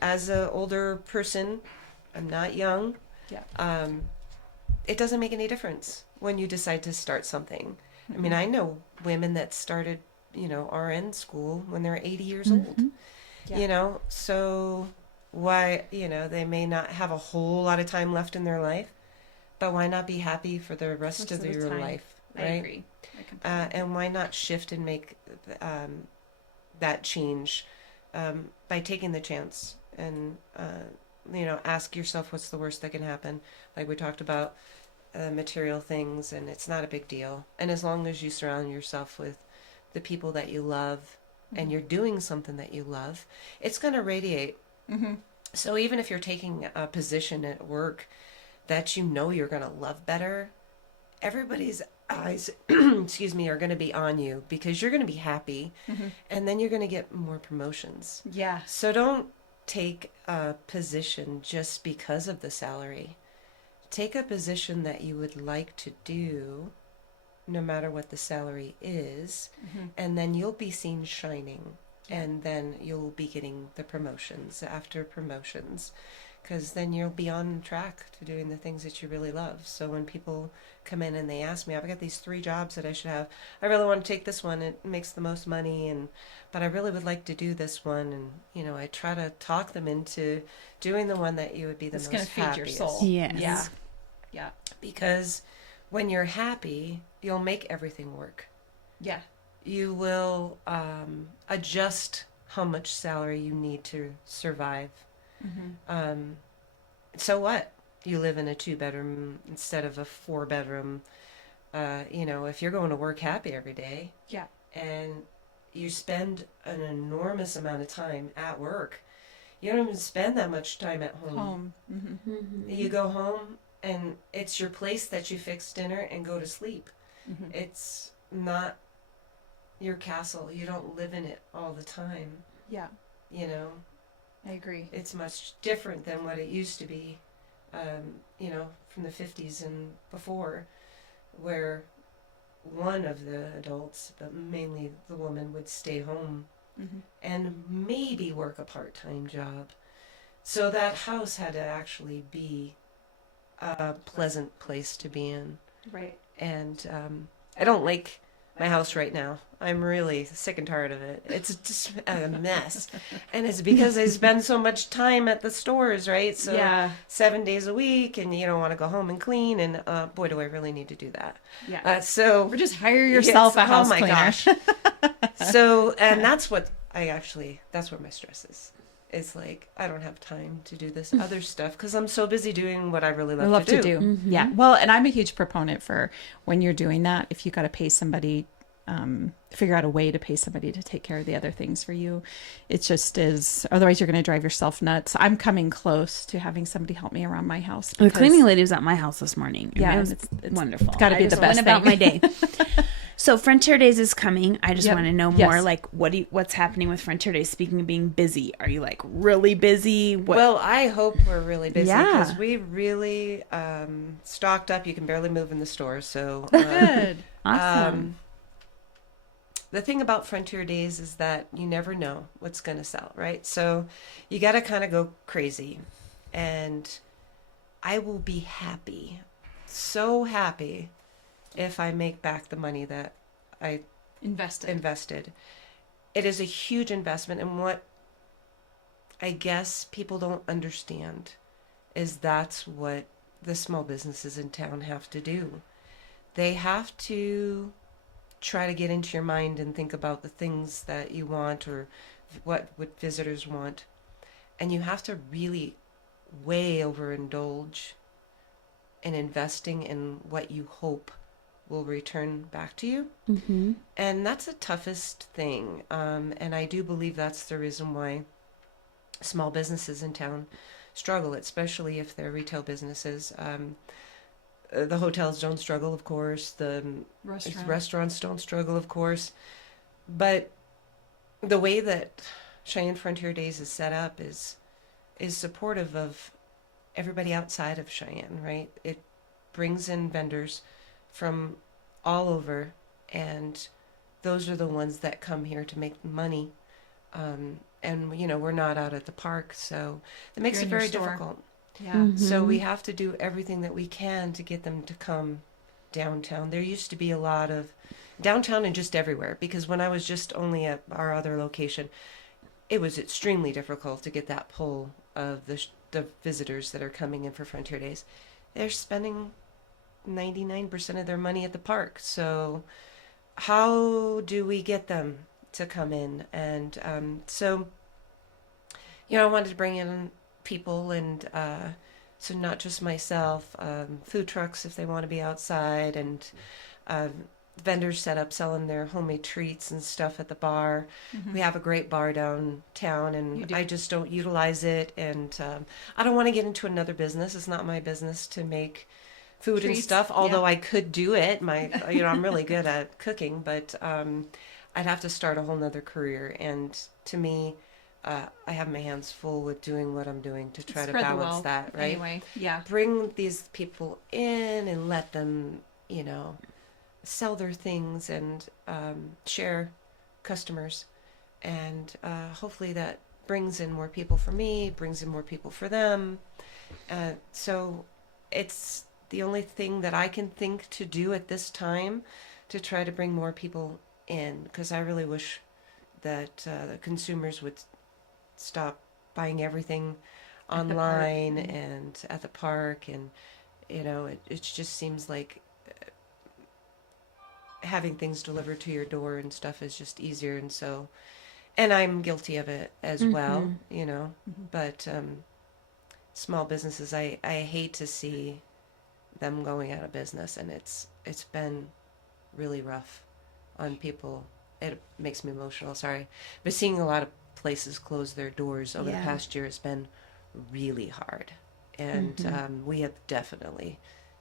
As an older person, I'm not young. Yeah. It doesn't make any difference when you decide to start something. I mean, I know women that started, RN school when they're 80 years old. Yeah. So why, they may not have a whole lot of time left in their life, but why not be happy for the rest of your life? right? I agree. I completely agree. And why not shift and make that change by taking the chance and ask yourself what's the worst that can happen. Like we talked about material things, and it's not a big deal. And as long as you surround yourself with the people that you love and you're doing something that you love, it's going to radiate. Mm-hmm. So even if you're taking a position at work that you're going to love better, everybody's eyes excuse me, are going to be on you because you're going to be happy, and then you're going to get more promotions. Yeah. So don't take a position just because of the salary. Take a position that you would like to do no matter what the salary is, and then you'll be seen shining, and then you'll be getting the promotions after promotions, because then you'll be on track to doing the things that you really love. So when people come in and they ask me, I've got these 3 jobs that I should have, I really want to take this one, it makes the most money, but I really would like to do this one, and I try to talk them into doing the one that you would be the It's most going to feed your happiest. soul. Yes. Yeah. Yeah. Because when you're happy, you'll make everything work. Yeah. You will adjust how much salary you need to survive. So what? You live in a 2-bedroom instead of a 4-bedroom. If you're going to work happy every day, Yeah. and you spend an enormous amount of time at work, you don't even spend that much time at home. Home. Mm-hmm. You go home, and it's your place that you fix dinner and go to sleep. Mm-hmm. It's not your castle. You don't live in it all the time. Yeah. I agree. It's much different than what it used to be, from the 50s and before, where one of the adults, but mainly the woman, would stay home and maybe work a part-time job. So that house had to actually be a pleasant place to be in. Right. And I don't like my house right now. I'm really sick and tired of it. It's just a mess. And it's because I spend so much time at the stores, right? So Yeah. 7 days a week, and you don't want to go home and clean. And boy, do I really need to do that. Yeah. So Or just hire yourself a house cleaner. Gosh. So, and that's what that's where my stress is. It's like, I don't have time to do this other stuff because I'm so busy doing what I really love, to do. Mm-hmm. Yeah. Well, and I'm a huge proponent for when you're doing that, if you got to pay somebody, figure out a way to pay somebody to take care of the other things for you. It just is, otherwise you're going to drive yourself nuts. I'm coming close to having somebody help me around my house. The cleaning lady was at my house this morning. Yeah, It's wonderful. It's got to be the best went about thing. my day. So Frontier Days is coming. I just Yep. want to know Yes. more, like what's happening with Frontier Days. Speaking of being busy, are you like really busy? Well, I hope we're really busy Yeah. because we really stocked up. You can barely move in the store. So Good. Awesome. the thing about Frontier Days is that you never know what's going to sell, right? So you got to kind of go crazy. And I will be happy, so happy, if I make back the money that I invested. It is a huge investment, and what I guess people don't understand is that's what the small businesses in town have to do. They have to try to get into your mind and think about the things that you want or what visitors want, and you have to really way overindulge in investing in what you hope will return back to you. Mm-hmm. And that's the toughest thing. And I do believe that's the reason why small businesses in town struggle, especially if they're retail businesses. The hotels don't struggle, of course. The restaurants don't struggle, of course. But the way that Cheyenne Frontier Days is set up is supportive of everybody outside of Cheyenne, right? It brings in vendors from all over, and those are the ones that come here to make money. And we're not out at the park, so it makes it very difficult. Yeah. Mm-hmm. So we have to do everything that we can to get them to come downtown. There used to be a lot of downtown and just everywhere, because when I was just only at our other location, it was extremely difficult to get that pull of the visitors that are coming in for Frontier Days. They're spending 99% of their money at the park. So how do we get them to come in? And so, I wanted to bring in people, and so not just myself, food trucks if they want to be outside, and vendors set up selling their homemade treats and stuff at the bar. We have a great bar downtown, and I just don't utilize it. And I don't want to get into another business. It's not my business to make food Treats, and stuff, although yeah. I could do it. I'm really good at cooking, but I'd have to start a whole nother career. And to me, I have my hands full with doing what I'm doing to try to Spread the balance wealth, that, right? Anyway, yeah. Bring these people in and let them, sell their things and share customers. And hopefully that brings in more people for me, brings in more people for them. So it's the only thing that I can think to do at this time to try to bring more people in, because I really wish that the consumers would stop buying everything At the park. online and at the park. And, it just seems like having things delivered to your door and stuff is just easier. And so, and I'm guilty of it as well, but small businesses, I hate to see them going out of business, and it's been really rough on people. It makes me emotional, sorry, but seeing a lot of places close their doors over the past year has been really hard. And we have definitely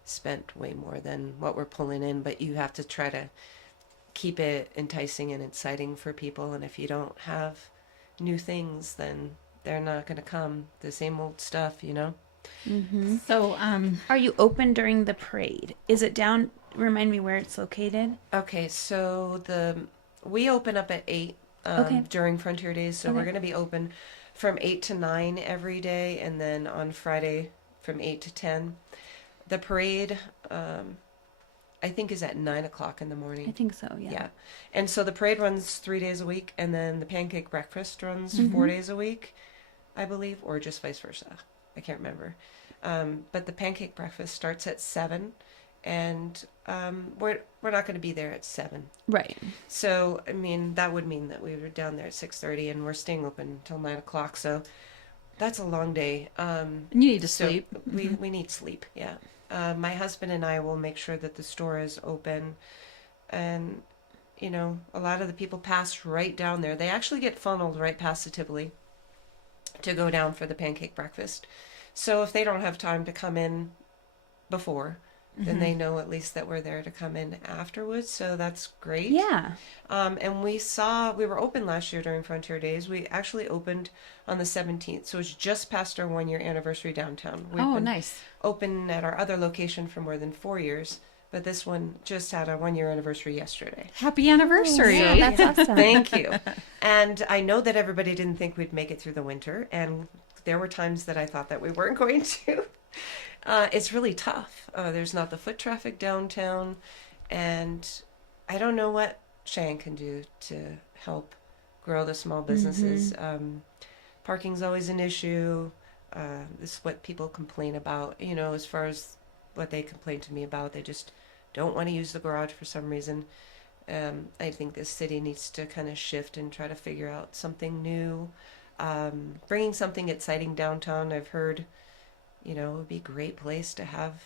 spent way more than what we're pulling in, but you have to try to keep it enticing and exciting for people. And if you don't have new things, then they're not going to come. The same old stuff, So, Are you open during the parade? Is it down? Remind me where it's located. Okay, so we open up at 8 during Frontier Days, so we're going to be open from 8 to 9 every day, and then on Friday from 8 to 10. The parade, I think, is at 9 o'clock in the morning. I think so, yeah. Yeah. And so the parade runs 3 days a week, and then the pancake breakfast runs 4 days a week, I believe, or just vice versa. I can't remember. But the pancake breakfast starts at 7, and we're not going to be there at 7. Right. So, I mean, that would mean that we were down there at 6:30, and we're staying open until 9 o'clock. So that's a long day. you need to So sleep. we need sleep, yeah. My husband and I will make sure that the store is open, and a lot of the people pass right down there. They actually get funneled right past the Tivoli to go down for the pancake breakfast. So if they don't have time to come in before, then they know at least that we're there to come in afterwards. So that's great. Yeah. And we were open last year during Frontier Days. We actually opened on the 17th. So it's just past our 1-year anniversary downtown. We've been Nice. open at our other location for more than 4 years. But this one just had a 1-year anniversary yesterday. Happy anniversary. Yeah, that's awesome. Thank you. And I know that everybody didn't think we'd make it through the winter. And there were times that I thought that we weren't going to. It's really tough. There's not the foot traffic downtown, and I don't know what Cheyenne can do to help grow the small businesses. Parking's always an issue. This is what people complain about, as far as what they complain to me about. They just don't want to use the garage for some reason. I think this city needs to kind of shift and try to figure out something new. Bringing something exciting downtown, I've heard, it would be a great place to have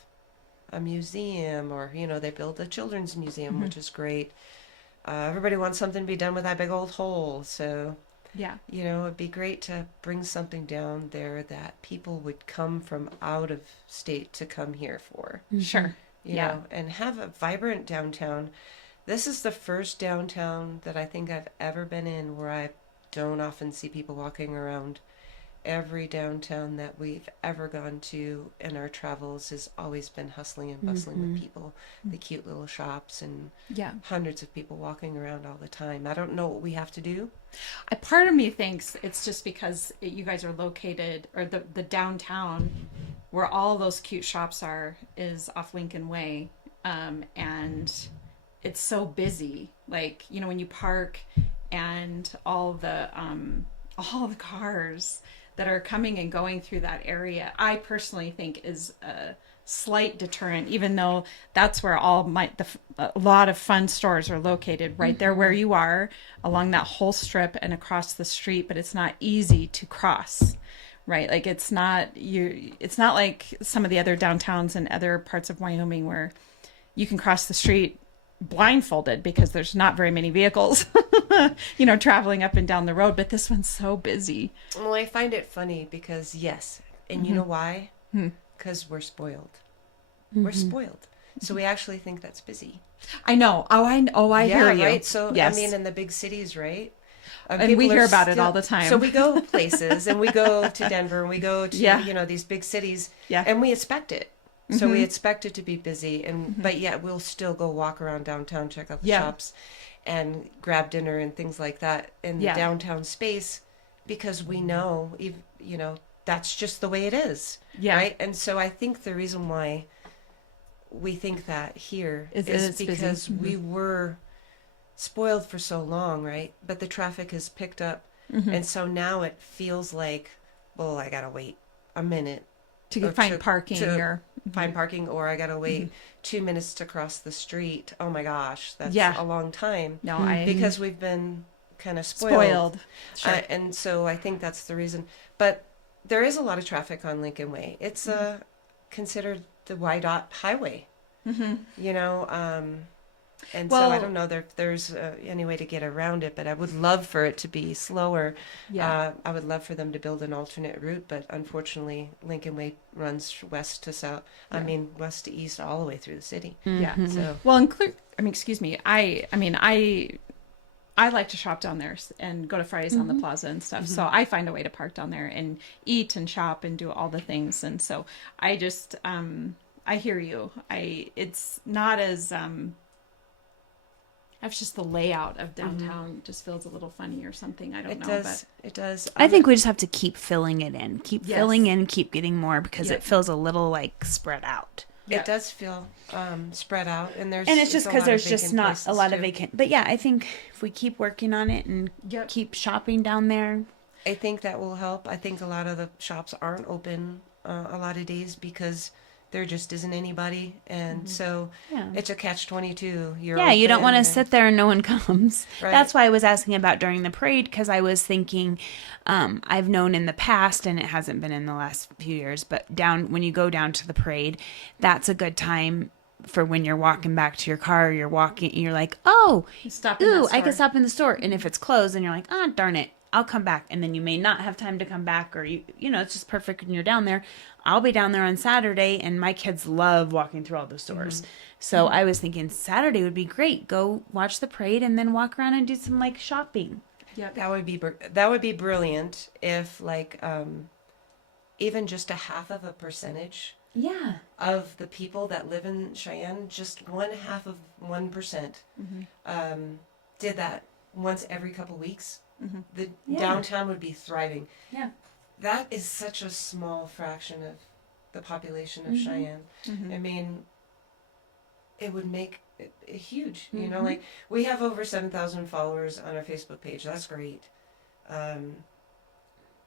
a museum, or, they build a children's museum, which is great. Everybody wants something to be done with that big old hole. So, Yeah. it'd be great to bring something down there that people would come from out of state to come here for. Sure. You know, and have a vibrant downtown. This is the first downtown that I think I've ever been in where I don't often see people walking around. Every downtown that we've ever gone to in our travels has always been hustling and bustling with people, the cute little shops, and hundreds of people walking around all the time. I don't know what we have to do. A part of me thinks it's just because you guys are located, or the downtown where all those cute shops are is off Lincolnway, and it's so busy. Like, when you park, and all the cars that are coming and going through that area, I personally think is a slight deterrent, even though that's where a lot of fun stores are located, right there where you are, along that whole strip and across the street. But it's not easy to cross, right? Like it's not like some of the other downtowns in other parts of Wyoming where you can cross the street blindfolded because there's not very many vehicles, traveling up and down the road. But this one's so busy. Well, I find it funny because yes, and you know why? Because we're spoiled. We're spoiled. So we actually think that's busy. I know. I hear you. Right? So, yes. I mean, in the big cities, right? And we hear about it all the time. So we go places and we go to Denver and we go to, these big cities and we expect it. So we expect it to be busy, but yet we'll still go walk around downtown, check out the shops and grab dinner and things like that in the downtown space because we know, that's just the way it is. Yeah. Right. And so I think the reason why we think that here is because we were spoiled for so long, right? But the traffic has picked up. And so now it feels like, well, I got to wait a minute to find parking find parking, or I got to wait 2 minutes to cross the street. Oh my gosh, that's a long time. No, because we've been kind of spoiled. Sure. And so I think that's the reason. But there is a lot of traffic on Lincolnway. It's considered the Y-dot highway, and so I don't know if there's any way to get around it, but I would love for it to be slower. Yeah. I would love for them to build an alternate route, but unfortunately, Lincolnway runs west to south. Yeah. I mean, west to east, all the way through the city. Yeah. So well, excuse me. I like to shop down there and go to Fridays on the Plaza and stuff. So I find a way to park down there and eat and shop and do all the things. And so I just, I hear you. It's not as, that's just the layout of downtown just feels a little funny or something. I don't know. But it does. I think we just have to keep filling it in. Keep filling in, keep getting more because it feels a little like spread out. It does feel spread out, and it's just because there's just not a lot of vacant. But yeah, I think if we keep working on it and keep shopping down there, I think that will help. I think a lot of the shops aren't open a lot of days because there just isn't anybody, and so it's a catch-22. You don't want to sit there and no one comes. Right. That's why I was asking about during the parade, because I was thinking, I've known in the past, and it hasn't been in the last few years, but when you go down to the parade, that's a good time for when you're walking back to your car, you're like, I can stop in the store, and if it's closed, then you're like, darn it, I'll come back, and then you may not have time to come back, or it's just perfect when you're down there. I'll be down there on Saturday, and my kids love walking through all the stores. So I was thinking Saturday would be great. Go watch the parade and then walk around and do some shopping. Yeah, that would be brilliant if even just a half of a percentage of the people that live in Cheyenne, just 1/2 of 1%, did that once every couple weeks. The downtown would be thriving. Yeah. That is such a small fraction of the population of Cheyenne. I mean, it would make it huge. We have over 7,000 followers on our Facebook page. That's great. But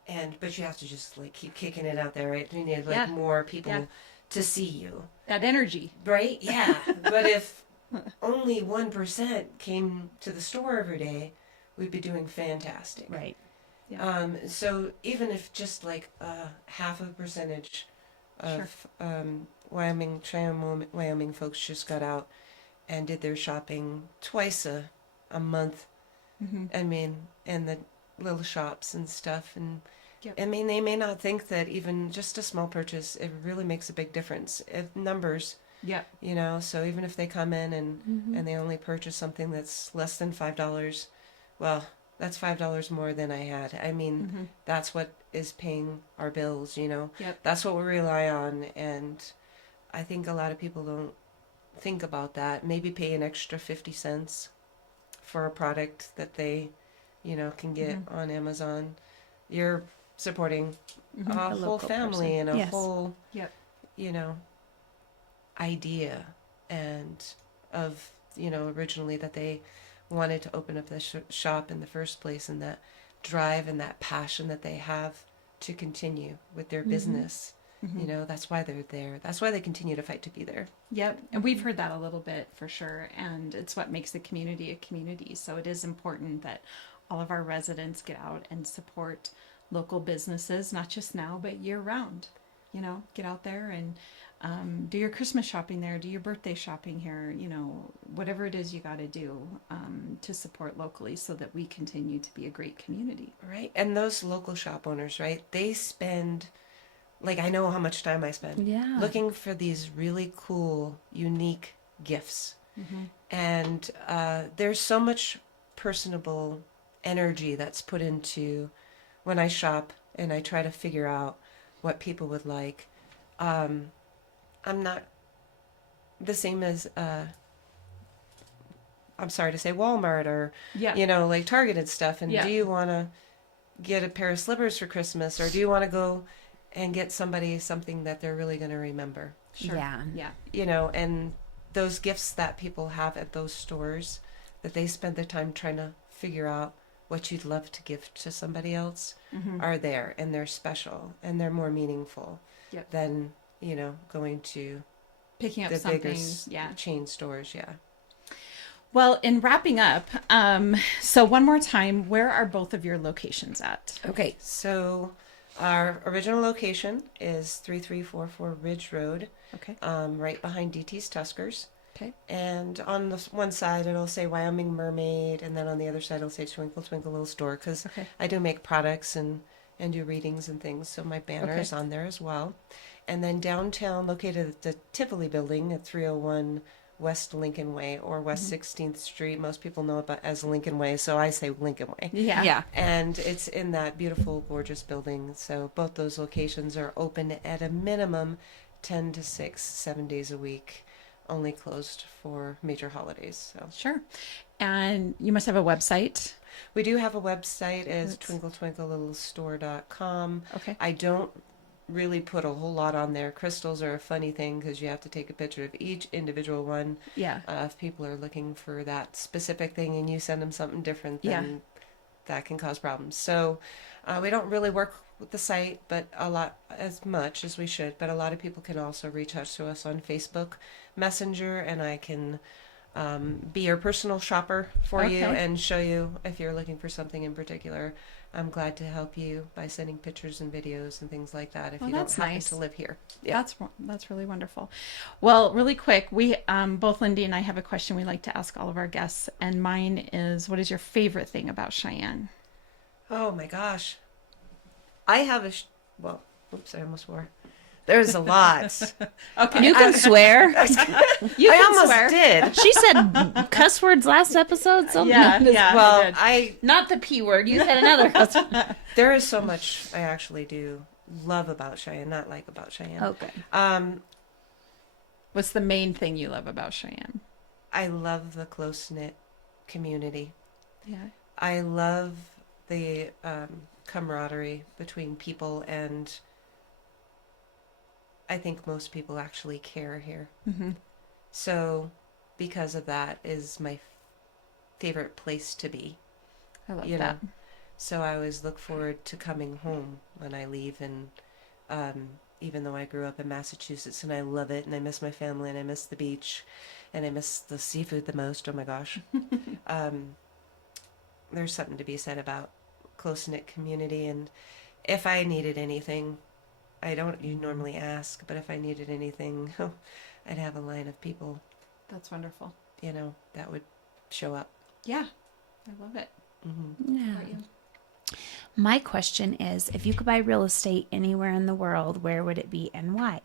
you have to just keep kicking it out there, right? You need more people to see you. That energy. Right? Yeah. But if only 1% came to the store every day, we'd be doing fantastic. Right. Yeah. So even if just half a percentage of Cheyenne, Wyoming folks just got out and did their shopping twice a month. I mean, in the little shops and stuff. And I mean, they may not think that even just a small purchase, it really makes a big difference. If numbers. Yeah. So even if they come in and they only purchase something that's less than $5, well, that's $5 more than I had. I mean, that's what is paying our bills, That's what we rely on. And I think a lot of people don't think about that. Maybe pay an extra 50 cents for a product that they, can get on Amazon. You're supporting a whole family and a whole, idea and of, originally that they wanted to open up the shop in the first place, and that drive and that passion that they have to continue with their business You know, that's why they're there. That's why they continue to fight to be there. Yep. And we've heard that a little bit for sure. And it's what makes the community a community. So it is important that all of our residents get out and support local businesses, not just now, but year round. You know, get out there and do your Christmas shopping there, do your birthday shopping here, you know, whatever it is you got to do to support locally so that we continue to be a great community. Right. And those local shop owners, right, they spend, like, I know how much time I spend looking for these really cool, unique gifts. And there's so much personable energy that's put into when I shop and I try to figure out what people would like. I'm not the same as, I'm sorry to say, Walmart or, you know, like Target and stuff. And do you want to get a pair of slippers for Christmas, or do you want to go and get somebody something that they're really going to remember? Sure. Yeah. You know, and those gifts that people have at those stores that they spend their time trying to figure out what you'd love to give to somebody else are there, and they're special and they're more meaningful than, you know, going to picking up the something bigger chain stores. Well, in wrapping up, so one more time, where are both of your locations at? Okay, so our original location is 3344 Ridge Road, right behind DT's Tuskers. Okay. And on the one side, it'll say Wyoming Mermaid, and then on the other side, it'll say Twinkle Twinkle Little Store, because I do make products and do readings and things, so my banner is on there as well. And then downtown, located at the Tivoli Building at 301 West Lincolnway, or West 16th Street. Most people know it as Lincolnway, so I say Lincolnway. Yeah. And it's in that beautiful, gorgeous building. So both those locations are open at a minimum 10 to 6, 7 days a week, only closed for major holidays. So Sure. And you must have a website. we do have a website, is twinkletwinklelittlestore.com. Okay. I don't really put a whole lot on there. Crystals are a funny thing because you have to take a picture of each individual one. Yeah. If people are looking for that specific thing and you send them something different, then that can cause problems. So we don't really work with the site, but as much as we should. But a lot of people can also reach out to us on Facebook Messenger, and I can be your personal shopper for you and show you if you're looking for something in particular. I'm glad to help you by sending pictures and videos and things like that if you don't happen to live here. Yeah. That's really wonderful. Well, really quick, we both Lindy and I have a question we like to ask all of our guests, and mine is, what is your favorite thing about Cheyenne? Oh my gosh. I have oops, I almost swore. There's a lot. Okay. You can swear. I almost did. She said cuss words last episode. So Well, not the P word. You said another cuss word. There is so much I actually do love about Cheyenne, not like about Cheyenne. Okay. What's the main thing you love about Cheyenne? I love the close-knit community. Yeah. I love the camaraderie between people, and I think most people actually care here. So because of that is my favorite place to be. I love that. So I always look forward to coming home when I leave, and even though I grew up in Massachusetts and I love it and I miss my family and I miss the beach and I miss the seafood the most, oh my gosh. There's something to be said about close-knit community, and if I needed anything, I don't normally ask, but if I needed anything, I'd have a line of people, That's wonderful. That would show up. Yeah. I love it. Yeah. My question is, if you could buy real estate anywhere in the world, where would it be and why?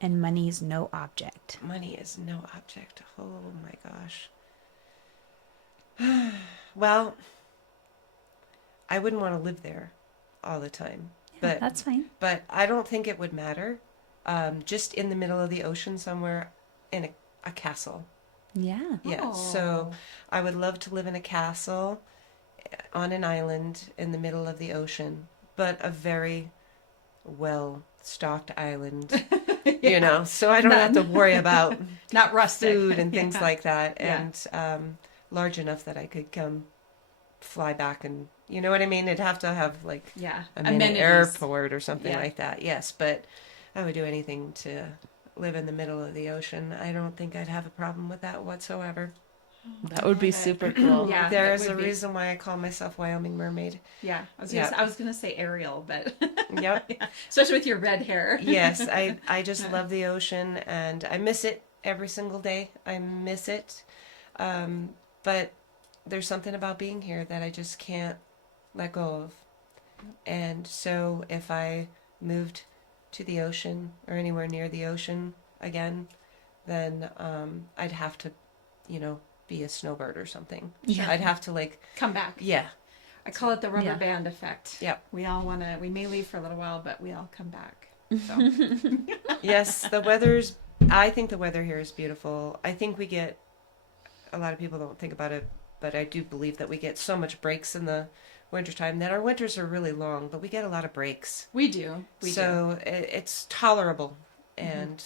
And money's no object. Money is no object. Oh my gosh. Well, I wouldn't want to live there all the time. But that's fine. But I don't think it would matter. Just in the middle of the ocean somewhere, in a castle. Yeah. Yeah. So I would love to live in a castle on an island in the middle of the ocean, but a very well-stocked island, so I don't have to worry about not rustic food and things like that, and large enough that I could come fly back, and you know what I mean? It'd have to have like a mini airport or something like that. Yes, but I would do anything to live in the middle of the ocean. I don't think I'd have a problem with that whatsoever. That would be super cool. Yeah, There's it a would be. reason why I call myself Wyoming Mermaid. Yeah, I was Yeah. gonna say Ariel, but Yep. yeah, especially with your red hair. Yes, I just love the ocean, and I miss it every single day. I miss it. But there's something about being here that I just can't let go of. And so if I moved to the ocean or anywhere near the ocean again, then I'd have to, be a snowbird or something. Sure. I'd have to Come back. yeah. I call it the rubber Yeah. band effect. Yep. We all we may leave for a little while, but we all come back. So Yes, I think the weather here is beautiful. I think a lot of people don't think about it, but I do believe that we get so much breaks in the wintertime that our winters are really long, but we get a lot of breaks. we do. So it's tolerable and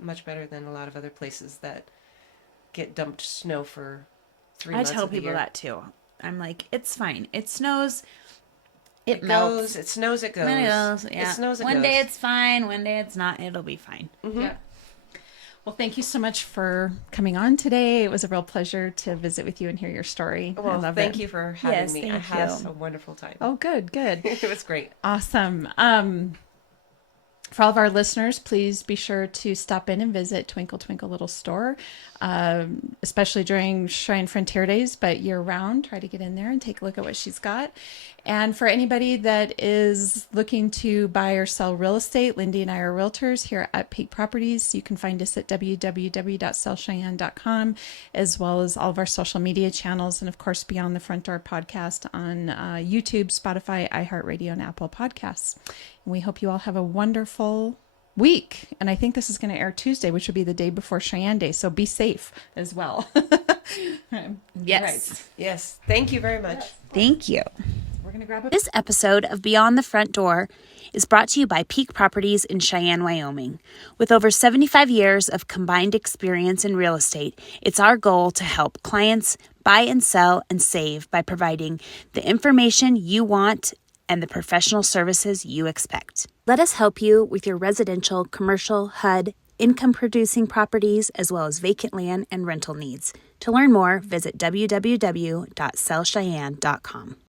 much better than a lot of other places that get dumped snow for 3 I months tell of the people year. that too. I'm like, it's fine. It snows. It It melts. goes. It snows. It goes. Then it goes. Yeah. It snows. It One goes. day it's fine. One day it's not. It'll be fine. Mhm. Yeah. Well, thank you so much for coming on today. It was a real pleasure to visit with you and hear your story. I Well, love thank it. you for having Yes, me. thank I had you. a wonderful time. Oh, good. It was great. Awesome. For all of our listeners, please be sure to stop in and visit Twinkle Twinkle Little Store, especially during Cheyenne Frontier Days, but year round. Try to get in there and take a look at what she's got. And for anybody that is looking to buy or sell real estate, Lindy and I are realtors here at Peak Properties. You can find us at www.sellcheyenne.com, as well as all of our social media channels, and of course, Beyond the Front Door podcast on YouTube, Spotify, iHeartRadio, and Apple Podcasts. And we hope you all have a wonderful week. And I think this is going to air Tuesday, which will be the day before Cheyenne Day. So be safe as well. Yes. Right. Yes. Thank you very much. Thank you. We're going to grab a This episode of Beyond the Front Door is brought to you by Peak Properties in Cheyenne, Wyoming. With over 75 years of combined experience in real estate, it's our goal to help clients buy and sell and save by providing the information you want and the professional services you expect. Let us help you with your residential, commercial, HUD, income-producing properties, as well as vacant land and rental needs. To learn more, visit www.sellcheyenne.com.